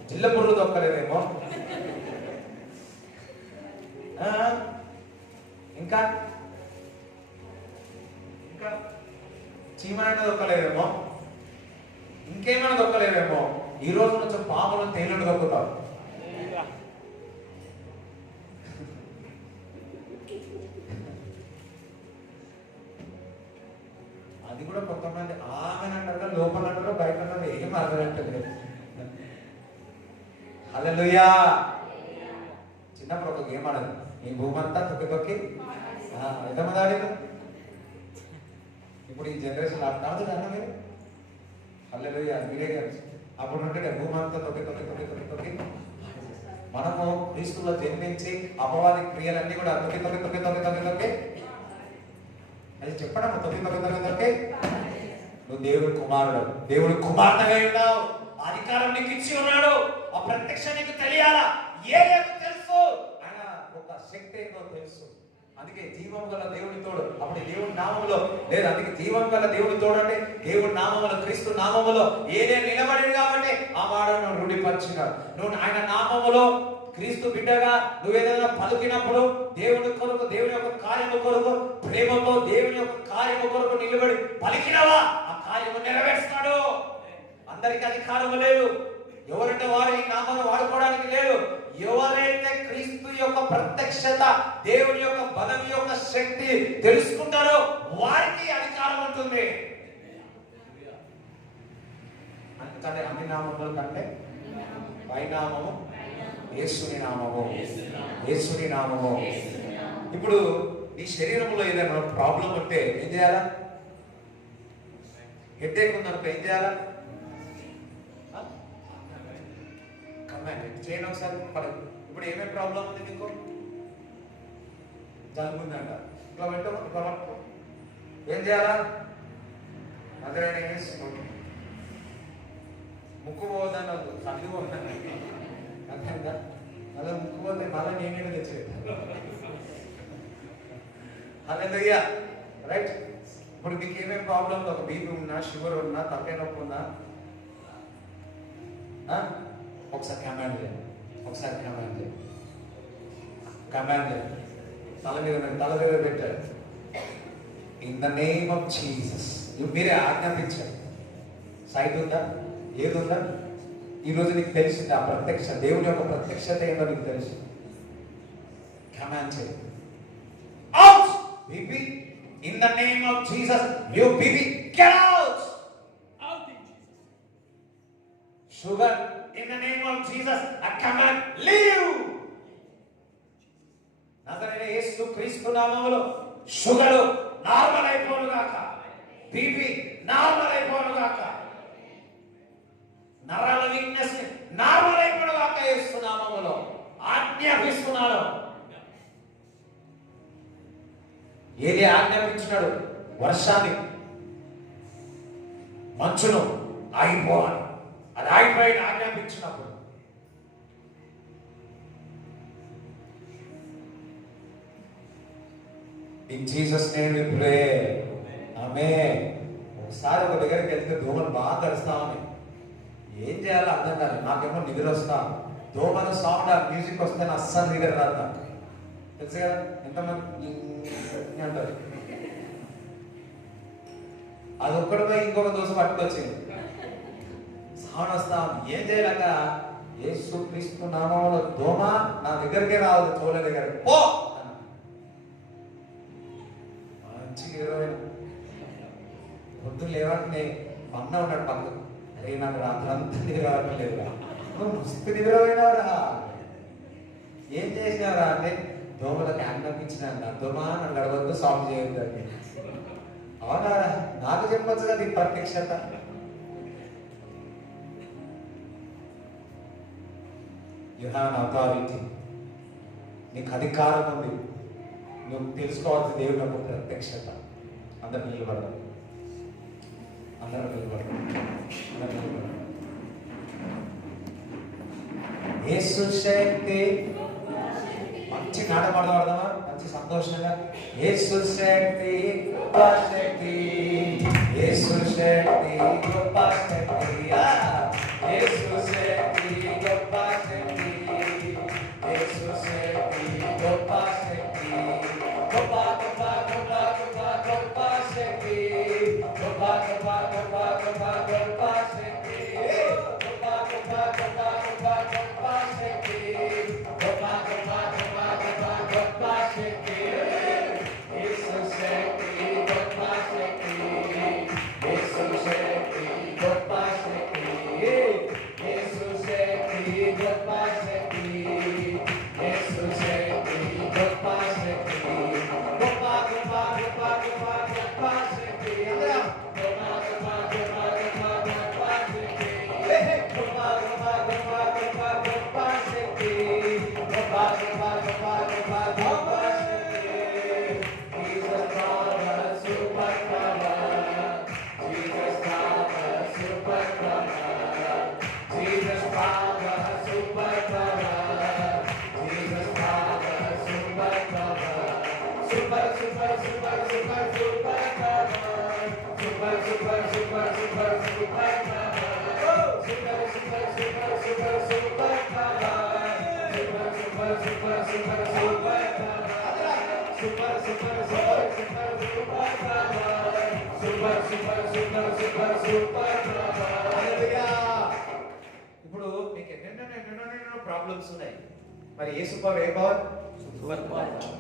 జిల్లపుర్రు తొక్కలేదేమో, ఇంకా ఇంకా చీమైనా దొక్కలేవేమో, ఇంకేమైనా దొక్కలేవేమో. ఈ రోజు నుంచి పాములను తేలుడు దొక్కుతావు. అది కూడా కొంతమంది ఆమె అంటారు, లోపల అంటారు, బయట అంటారు, ఏం అర్థమవుతుంది. హల్లెలూయా. చిన్నప్పుడు ఒక గేమ్ ఆడదు, ఈ భూమి అంతా తొక్కి తొక్కి ఎంతమంది ఆడారు? ఇప్పుడు ఈ జనరేషన్ ఆడుతుంది అన్న మీరు. హల్లెలూయా. మీరే గేమ్స్ అప్పుడు ఉంటే భూమి అంతా తొక్కి తొక్కి తొక్కి తొక్కి తొక్కి. మనము క్రీస్తులో జన్మించి అపవాది క్రియలన్నీ కూడా తొక్కి తొక్కి తొక్కి తొక్కి తొక్కి తొక్కి అది చెప్పడం తొక్కి తొక్కి తొక్కి తొక్కి. నువ్వు దేవుడి కుమారుడు, దేవుడి కుమార్తెగా ఉన్నావు. అధికారం నీకు ఇచ్చి ఉన్నాడు. ఆ ప్రత్యక్ష నీకు తెలియాలా? ఏదో తెలుసు, ఆయన ఒక శక్తి ఏందో తెలుసు. అందుకే జీవం గల దేవుని తోడు. అప్పుడు దేవుడి నామములో లేదు, అందుకే జీవం గల దేవుని తోడు అంటే దేవుడి నామములో, క్రీస్తు నామములో ఏదే నిలబడింది కాబట్టి ఆ మాటను రూఢిపరిచినాడు. నువ్వు ఆయన నామములో క్రీస్తు బిడ్డగా నువ్వేదైనా పలికినప్పుడు దేవుని కొరకు, దేవుని యొక్క కార్యము కొరకు, ప్రేమతో దేవుని యొక్క కార్యము కొరకు నిలబడి పలికినవా, ఆ కార్యము నెరవేర్స్తాడు. అందరికీ అధికారము లేదు. ఎవరంటే వారు ఈ నామాన్ని వాడుకోవడానికి లేదు. ఎవరైతే క్రీస్తు యొక్క ప్రత్యక్షత, దేవుని యొక్క బలం యొక్క శక్తి తెలుసుకుంటారో వారికి అధికారం ఉంటుంది. అందుకని అన్ని నామముల కంటే పైనామము యేసుని నామము, యేసుని నామము. ఇప్పుడు నీ శరీరంలో ఏదైనా ప్రాబ్లం ఉంటే ఏం చేయాలా? హెడ్ఏక్ ఉందనుకో ఏం చేయాలా? కమాండ్ చేయను ఒకసారి. ఇప్పుడు ఏమేమి ప్రాబ్లం ఉంది నీకు? జలుబు ఉందంట, ఇట్లా పెట్టు, ఇట్లా పట్టుకో. ఏం చేయాలా? అదే ముక్కు పోవద్దని సర్ది పోతుందండి. అర్థంగా అదే ముక్కు పోతే మళ్ళీ నేనే తెచ్చేది. హల్లెలూయా. రైట్. ఇప్పుడు మీకు ఏమేమి ప్రాబ్లం? ఒక బీపీ ఉన్నా, షుగర్ ఉన్నా, తలకాయ నొప్పి ఉన్నా, ఒకసారి కమాండ్ చేయండి. ఒకసారి కమాండ్ చేయండి. కమాండ్ చేయండి. తల మీద పెట్టారు. In the name of Jesus. మీరే ఆజ్ఞాపించారు. సైట్ ఉందా? ఏది ఉందా? ఈరోజు నీకు తెలిసింది ఆ ప్రత్యక్ష, దేవుని యొక్క ప్రత్యక్షత ఏందో నీకు తెలుసు. కమాండ్ చేయండి. Out BP. In the name of Jesus you BP get out. Sugar, in the name of Jesus I command leave. నజరేయుడైన యేసు క్రీస్తు నామములో షుగర్ నార్మల్ అయిపోను గాక, బీపీ నార్మల్ అయిపోను గాక, నరాల వీక్నెస్ నార్మల్ అయిపోను గాక. యేసు నామములో ఆజ్ఞాపిస్తున్నాడు. ఏది ఆజ్ఞాపించినాడు? వర్షాన్ని, మంచును ఆగిపోవాలి. అది ఆగిపోయిన ఆజ్ఞాపించినప్పుడు in Jesus name we pray. ఆమేన్. ఒకసారి ఒక దగ్గరికి వెళ్తే దోమలు బాగా కరుస్తామని ఏం చేయాలో అర్థం కాదు. నాకేమో నిద్ర వస్తా, దోమల సౌండ్, ఆ మ్యూజిక్ వస్తే నా అస్సలు నిద్ర రాదు. తెలుసు కదా ఎంతమంది అంటారు. అది ఒక్కడిపై ఇంకొక దోశ పట్టుకొచ్చింది. సౌండ్ వస్తా ఏం చేయాలక? యేసు క్రీస్తు నామములో దోమ నా దగ్గరికే రావద్దు, చోళ దగ్గర పో. మంచిగా పొద్దున్న లేవాలంటే పన్న ఉన్నాడు పక్కన. అరే నాకు రాత్రంతా నిద్ర రావడం లేదురా. నువ్వు మస్తు నిద్రపోయినావురా. ఏం చేసినావురా అంటే దోమలకు ఆజ్ఞాపించిన దోమ నన్ను గడవద్దు, సాల్వ్ చేయొద్దు అని. అవునారా? నాకు చెప్పొచ్చు కదా ఈ ప్రత్యక్షత. You have an authority. నీకు అధికారం ఉంది. నువ్వు తెలుసుకోవాల్సిన దేవుని యొక్క ప్రత్యక్షత. అందరూ నిలబడడం, అందరూ నిలబడడం, అందరూ నిలబడడం. యేసు శక్తి. మంచి నాట పాడదామా? మంచి సంతోషంగా. యేసు శక్తి గొప్ప శక్తి, యేసు శక్తి గొప్ప శక్తి, యేసు శక్తి గొప్ప శక్తి, యేసు శక్తి గొప్ప శక్తి, గొప్ప గొప్ప గొప్ప గొప్ప గొప్ప శక్తి, గొప్ప గొప్ప గొప్ప గొప్ప గొప్ప శక్తి, గొప్ప గొప్ప గొప్ప గొప్ప గొప్ప శక్తి, గొప్ప గొప్ప గొప్ప గొప్ప గొప్ప శక్తి, యేసు శక్తి గొప్ప శక్తి, యేసు శక్తి గొప్ప శక్తి గొప్ప శక్తి యేసు శక్తి గొప్ప శక్తి గొప్ప గొప్ప గొప్ప గొప్ప గొప్ప శక్తి అందరం గొప్ప గొప్ప గొప్ప గొప్ప గొప్ప శక్తి గొప్ప గొప్ప గొప్ప గొప్ప గొప్ప శక్తి గొప్ప గొప్ప గొప్ప గొప్ప గొప్ప శక్తి Jesus power super power Jesus power super power Jesus power super power Jesus power super power super super super super super power super super super super super power super super super super super power super super super super super power super super super super super power super super super super super power హల్లెలూయా. ఇప్పుడు మీకు ఎన్నెన్నో problems ఉన్నాయి. మరి యేసు power ఏ power?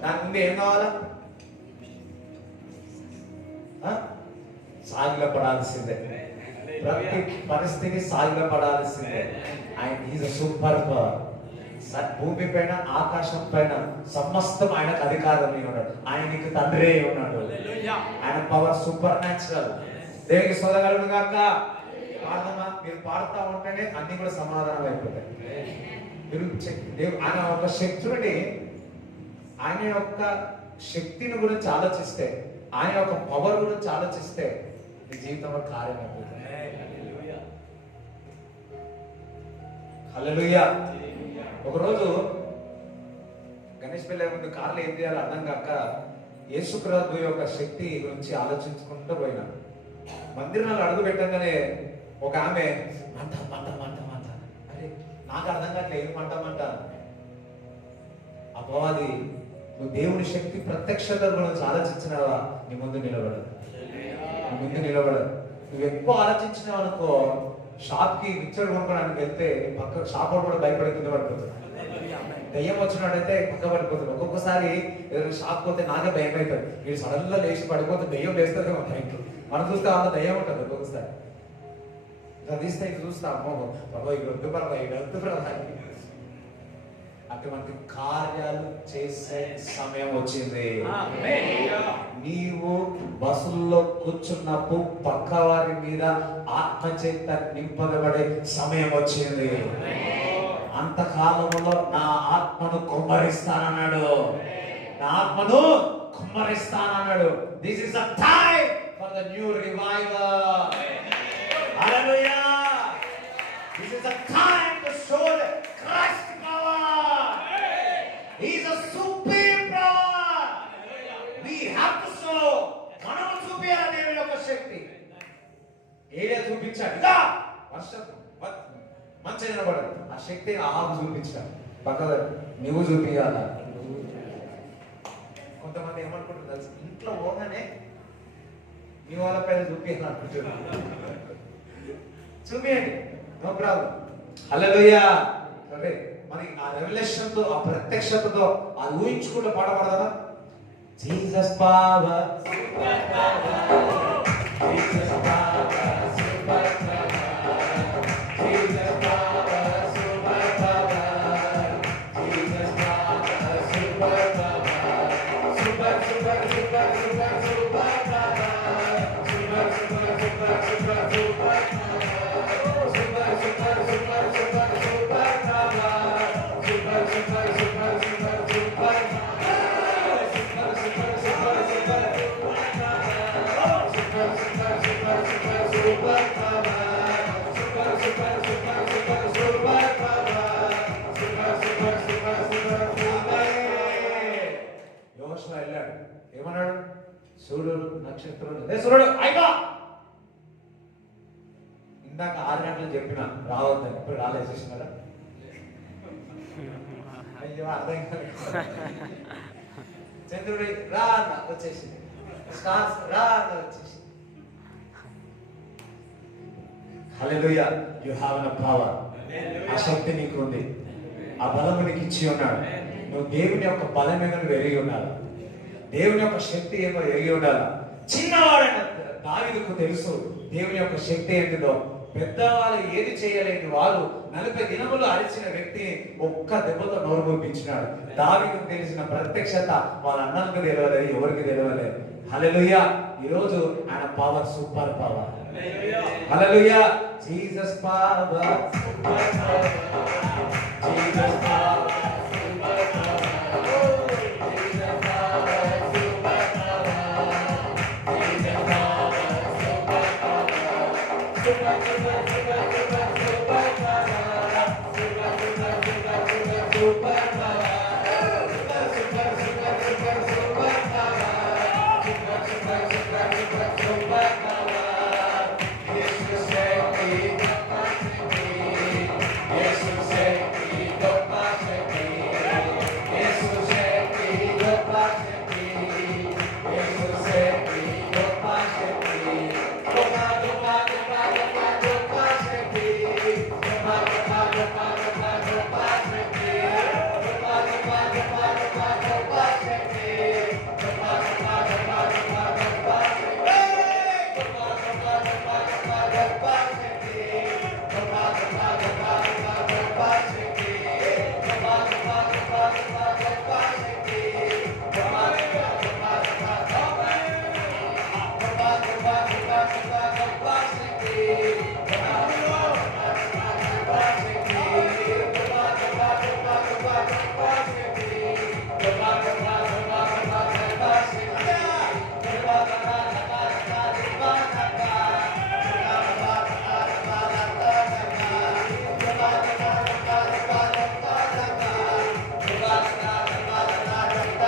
దాని ముందు ఏం కావాలా? సాగిలపడాల్సిందే. ప్రతి పరిస్థితి సాగిలపడాల్సిందే. ఆయన ఈజ్ సూపర్ పవర్. భూమి పైన ఆకాశం పైన సమస్తం ఆయనకు అధికారం ఉన్నాడు. ఆయనకి తండ్రి ఉన్నాడు. ఆయన పవర్ సూపర్ న్యాచురల్. దేవునికి సోదగలను గాక. పాడదమ్మా. మీరు పాడుతూ ఉంటేనే అన్ని కూడా సమాధానం అయిపోతాయి. మీరు ఆయన ఒక శక్తుడిని, ఆయన యొక్క శక్తిని గురించి ఆలోచిస్తే, ఆయన యొక్క పవర్ గురించి ఆలోచిస్తే మీ జీవితంలో కార్యం అయిపోతుంది. హల్లెలూయా. ఒకరోజు గణేష్ పెళ్ళే ముందు కార్లు ఏం చేయాలో అర్థం కాక యేసుక్రీస్తు యొక్క శక్తి గురించి ఆలోచించుకుంటూ పోయినా. మందిరంలో అడుగు పెట్టగానే ఒక ఆమె మంట మంట మంట మంట. అరే నాకు అర్థం కావట్లేదు ఏం మంట మంట. అపవాది నువ్వు దేవుని శక్తి ప్రత్యక్షత గురించి ఆలోచించినావా నీ ముందు నిలబడదు. నీ ముందు నిలబడదు. నువ్వు ఎక్కువ ఆలోచించినావు అనుకో, షాప్ కి మిక్చర్ కొనుక్కోడానికి వెళ్తే పక్క షాప్ కూడా భయపడి కింద పడిపోతుంది. దయ్యం వచ్చినట్టయితే పక్క పడిపోతుంది. ఒక్కొక్కసారి ఏదైనా షాప్ పోతే నాకే భయం అవుతుంది. వీడు సడన్ గా లేచి పడిపోతే దయ్యం లేస్తుంది భయంతో. మనం చూస్తే అంత దయ్యం ఉంటుంది. ఒక్కొక్కసారి చదివిస్తే ఇది చూస్తా అమ్మో ప్రభా ఇది వద్దు ప్రభా ఇది వద్దు ప్రభా. అటువంటి కార్యాలు చేసే సమయం వచ్చింది. నీవు బస్సుల్లో కూర్చున్నప్పుడు పక్క వారి మీద ఆత్మచేత నింపబడే సమయం వచ్చింది. అంతకాలంలో నా ఆత్మను కుమ్మరిస్తానన్నాడు. నా ఆత్మను కుమ్మరిస్తానన్నాడు. This is a time for the new revival. హల్లెలూయా. This is a time to show the Christ power. He is a supreme power. We have to show. మనం చూపియాలి దేవుని యొక్క శక్తి. ఏరియా చూపించాడు. ఇలా వర్షం మంచిగా నిలబడదు. ఆ శక్తిని ఆహాబు చూపించాడు. పక్కన నువ్వు చూపించాల. కొంతమంది ఏమనుకుంటారు తెలుసు, ఇంట్లో పోగానే మీ వాళ్ళ పైన చూపించాలనుకుంటున్నారు. చూపియండి, నో ప్రాబ్లం. హల్లెలూయా. అంటే మరి ఆ రెవల్యూషన్ తో, ఆ ప్రత్యక్షతతో, ఆ ఊహించుకుంటూ పాడబడదా? Jesus power super power, Jesus power super power, Jesus power super power, Jesus power super power, super super super super super power, super super super super super power, super super super super super power, super super super super super power. వెళ్ళాడు. ఏమన్నాడు? సూర్యుడు నక్షత్రుడు సూర్యుడు అయిపో. ఇందాక 6 గంటలు చెప్పిన రావద్దని, ఇప్పుడు రాలేసేసినారా? అయ్యో అర్థం కాదు. చంద్రుడి రా వచ్చేసింది, స్టార్స్ రా వచ్చేసింది. హల్లెలూయా. You have a power. ఆ శక్తి నీకు ఉంది, ఆ బలము నీకు ఇచ్చి ఉన్నాడు. నువ్వు దేవుని యొక్క బలం ఏమో ఎరిగి ఉండాలి, దేవుని యొక్క శక్తి ఏమో ఎరిగి ఉండాలి. చిన్నవాడైన దావీదుకు తెలుసు దేవుని యొక్క శక్తి ఏంటిదో. పెద్దవాళ్ళు ఏది చేయలేని వారు 40 దినములు అరిచిన వ్యక్తిని ఒక్క దెబ్బతో నోరు పంపించినాడు. దావీదుకు తెలిసిన ప్రత్యక్షత వాళ్ళ అన్నలకు తెలియలేదు, ఎవరికి తెలియలేదు. హల్లెలూయా. ఈరోజు ఆయన పవర్ సూపర్ పవర్. హల్లెలూయా. Jesus power super power. Jesus power super power. Jesus power super power. Jesus power super power. Super super super super super power. Super super super super super power. Super super super super super power. Super super super super super power. యేసు శక్తి గొప్ప శక్తి. యేసు శక్తి గొప్ప శక్తి. యేసు శక్తి గొప్ప శక్తి. యేసు శక్తి గొప్ప శక్తి. గొప్ప గొప్ప గొప్ప గొప్ప గొప్ప శక్తి. గొప్ప గొప్ప గొప్ప గొప్ప గొప్ప శక్తి. గొప్ప గొప్ప గొప్ప గొప్ప గొప్ప శక్తి. గొప్ప గొప్ప గొప్ప గొప్ప గొప్ప శక్తి. గొప్ప గొప్ప గొప్ప గొప్ప గొప్ప శక్తి. గొప్ప గొప్ప గొప్ప గొప్ప గొప్ప శక్తి. గొప్ప గొప్ప గొప్ప గొప్ప గొప్ప శక్తి. గొప్ప గొప్ప గొప్ప గొప్ప గొప్ప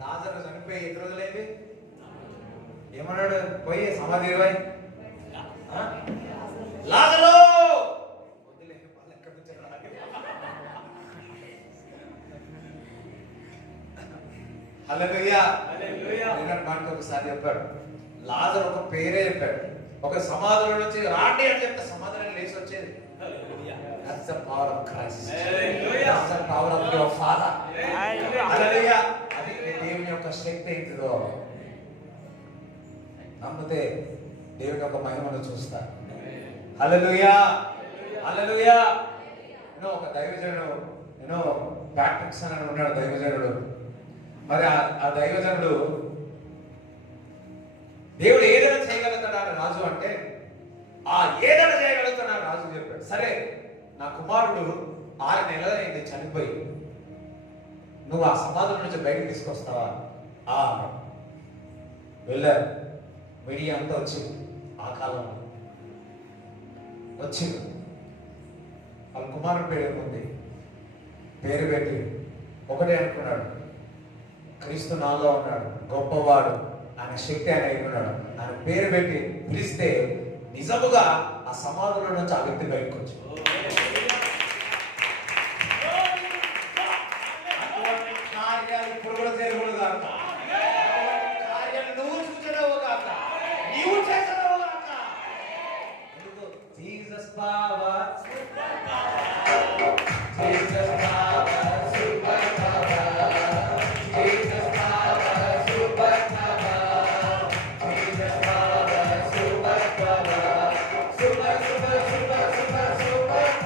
లాజరు చనిపోయి ఎన్ని రోజులైంది? ఏమన్నాడు పోయి సమాధి 20? లాజరు వదిలేని పళ్ళు ఎక్కడి నుంచి రావాలి? హల్లెలూయా. నిన్నటి మాట ఒకసారి చెప్పాడు. లాజరు ఒక పేరే చెప్పాడు. ఒక సమాధిలో నుంచి రాండి అని చెప్తే సమాధిలో లేచి వచ్చేది. That's the power of Christ. That's the power of your Father. హల్లెలూయా. అది దేవుని యొక్క శక్తి ఏంటిదో నమ్మితే దేవుని యొక్క మహిమను చూస్తా. హల్లెలూయా. హల్లెలూయా. ఒక దైవజనుడు ప్యాట్రిక్స్ అని ఉన్నాడు దైవజనుడు. మరి ఆ దైవజనుడు దేవుడు ఏదైనా చేయగలుగుతాడు రాజు అంటే ఆ ఏదైనా చేయగలుగుతాడు రాజు చెప్పాడు. సరే నా కుమారుడు 6 నెలలైంది చనిపోయి, నువ్వు ఆ సమాధుల నుంచి బయటకు తీసుకొస్తావా? వెళ్ళారు. మీడియా అంతా వచ్చింది. ఆ కాలంలో వచ్చింది. వాళ్ళ కుమారుడు పేరు ఉంది. పేరు పెట్టి ఒకటే అనుకున్నాడు, క్రీస్తు నాలో ఉన్నాడు, గొప్పవాడు, ఆయన శక్తి ఆయన అయిపోయినాడు. ఆయన పేరు పెట్టి పిలిస్తే నిజముగా ఆ సమాధుల నుంచి ఆ వ్యక్తి బయటకు వచ్చి కార్యాలు ఇప్పుడు కూడా చేయకూడదు కాక, కార్యాలు నువ్వు చూచలేవు కాక, నీవు చేసలేవు కాక. Jesus power super power. Jesus power super power. Jesus power super power. Jesus power super power. Super super super super super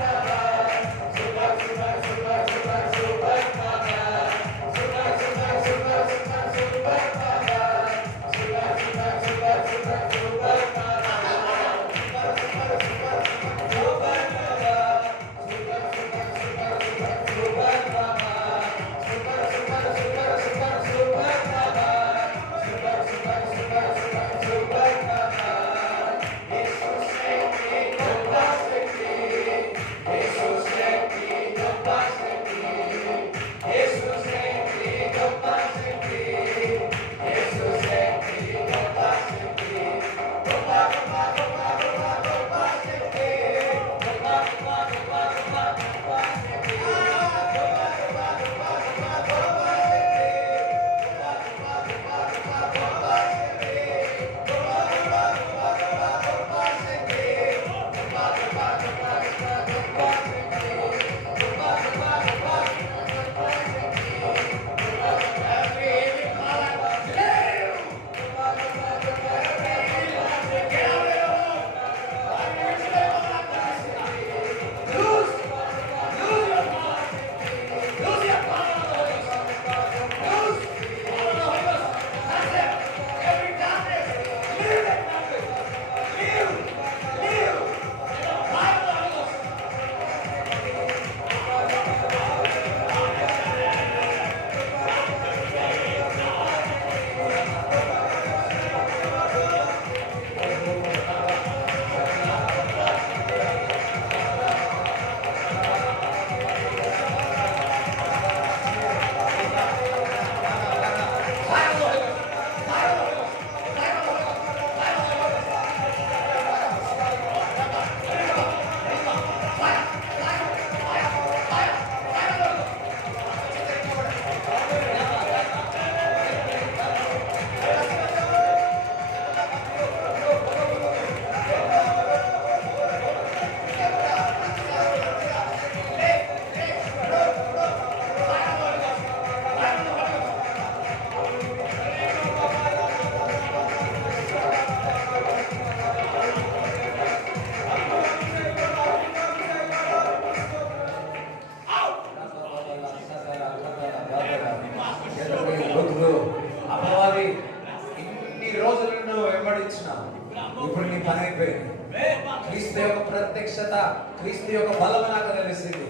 ప్రత్యక్షత, క్రీస్తు యొక్క బలం నాకు తెలిసింది.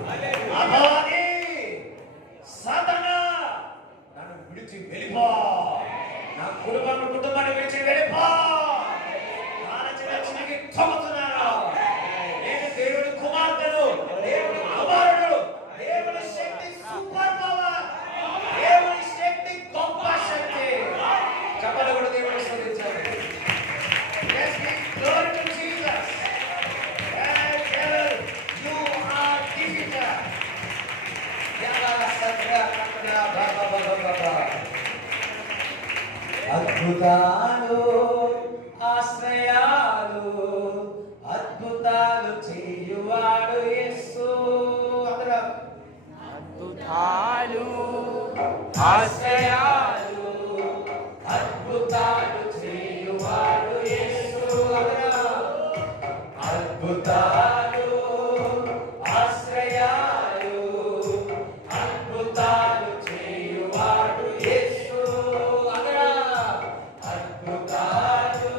అపవాది, సాతానా, నన్ను విడిచి వెళ్ళిపో, నా కుటుంబాన్ని విడిచి వెళ్ళిపో, చిన్నకి తొమ్ముతున్నాను. నేను దేవుడి కుమార్తెను, దేవుడి కుమారుడు, దేవుడి శక్తి సూపర్ పవర్, దేవుడి శక్తి గొప్ప శక్తి. చెప్పలు కూడా దేవుడి స్తుతించాలి. Yes, glory to Jesus. Yes, you are defeated. అద్భుతాలు, ఆశ్రయాలు, అద్భుతాలు చేయువాడు యేసు. అద్భుతాలు, ఆశ్రయాలు, అద్భుతాలు చేయువాడు యేసు. అద్భుతాలు, ఆశ్రయాలు, అద్భుతాలు చేయువాడు యేసు. అద్భుతాలు,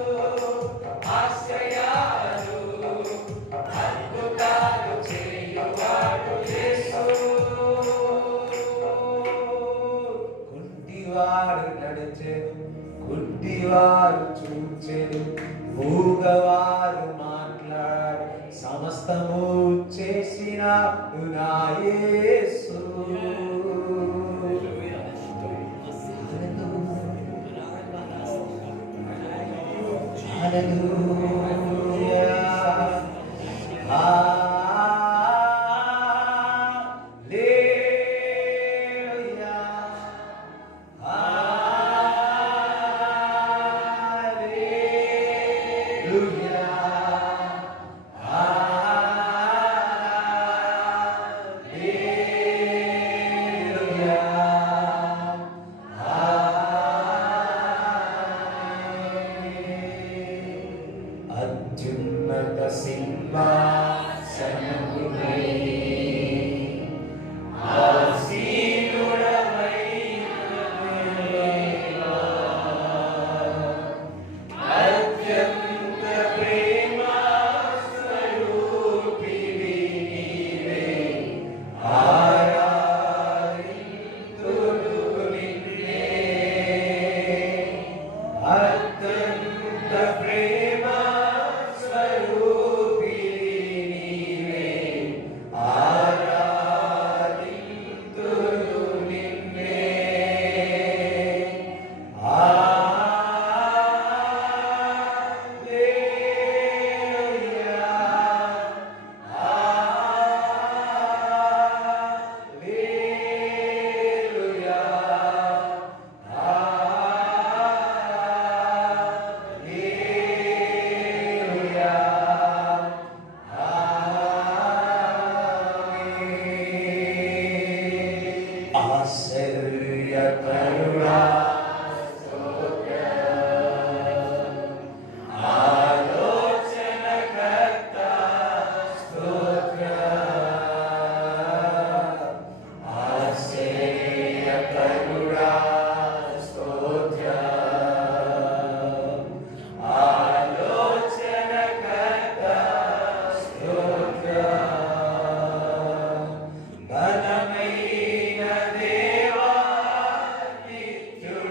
ఆశ్రయాలు, అద్భుతాలు చేయువాడు యేసు. కుంటివాడు నడిచెను, గుడ్డివారు చూచెను, మూగవారు మాట్లాడు, సమస్తము చేసినాడు నా యేసు. హల్లెలూయా, హల్లెలూయా, హల్లెలూయా, అత్యున్నత సింహాసనముపై ఆసీనుడవై ఉన్నదేవా, అత్యంత ప్రేమ స్వరూపిణి నీవే, ఆరాధింతును నిన్నే. అత్యంత ప్రేమ స్వరూపిణి నీవే, ఆరాధింతును నిన్నే. హల్లెలూయా, హల్లెలూయా, హల్లెలూయా, ఆమేన్. ఆశ్చర్యకరుడా, ఆలోచనకర్త, స్తోత్రం. ఆశ్చర్యకరుడా, స్తోత్రం. ఆలోచనకర్త, స్తోత్రం. బలమైన దేవా, నిత్యుడా,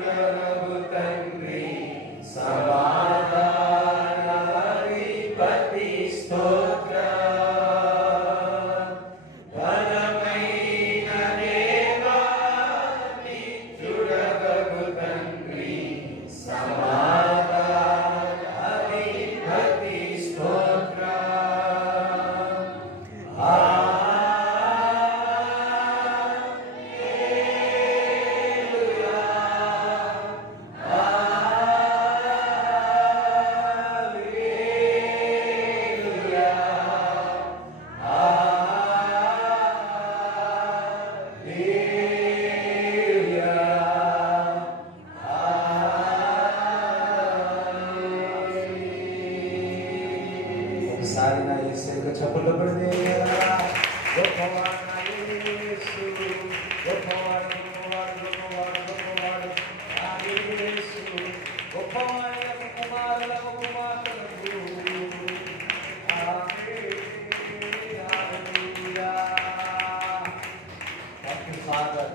ఫాదర్,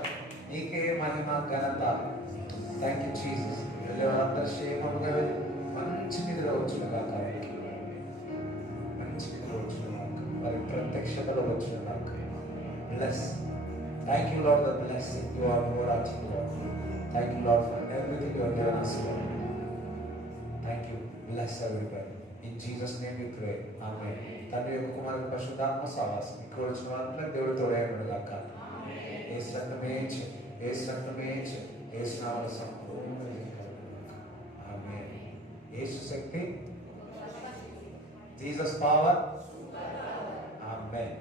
నీకే మహిమ ఘనత. Thank you Jesus. వెళ్ళేవారందరూ క్షేమముగా వెళ్ళి మంచి నిద్ర వచ్చిన కాక, మంచి నిద్ర వచ్చిన కాక, వారి ప్రత్యక్షతలో వచ్చిన కాక. Bless. Thank you Lord, the blessing you are overarching Lord. Thank you Lord for everything you are given us, Lord. Thank you. Bless everybody. In Jesus name we pray. ఆమేన్. తండ్రి యొక్క కుమారుని పరిశుద్ధాత్మ సహవాసం ఇక్కడ వచ్చిన వారందరికీ దేవుడు తోడైనడు గాక. యేసు రక్తమే యేసు రక్తమే యేసు నామములో సంపూర్ణ. ఆమేన్. యేసు శక్తి, జీసస్ పవర్. ఆమేన్.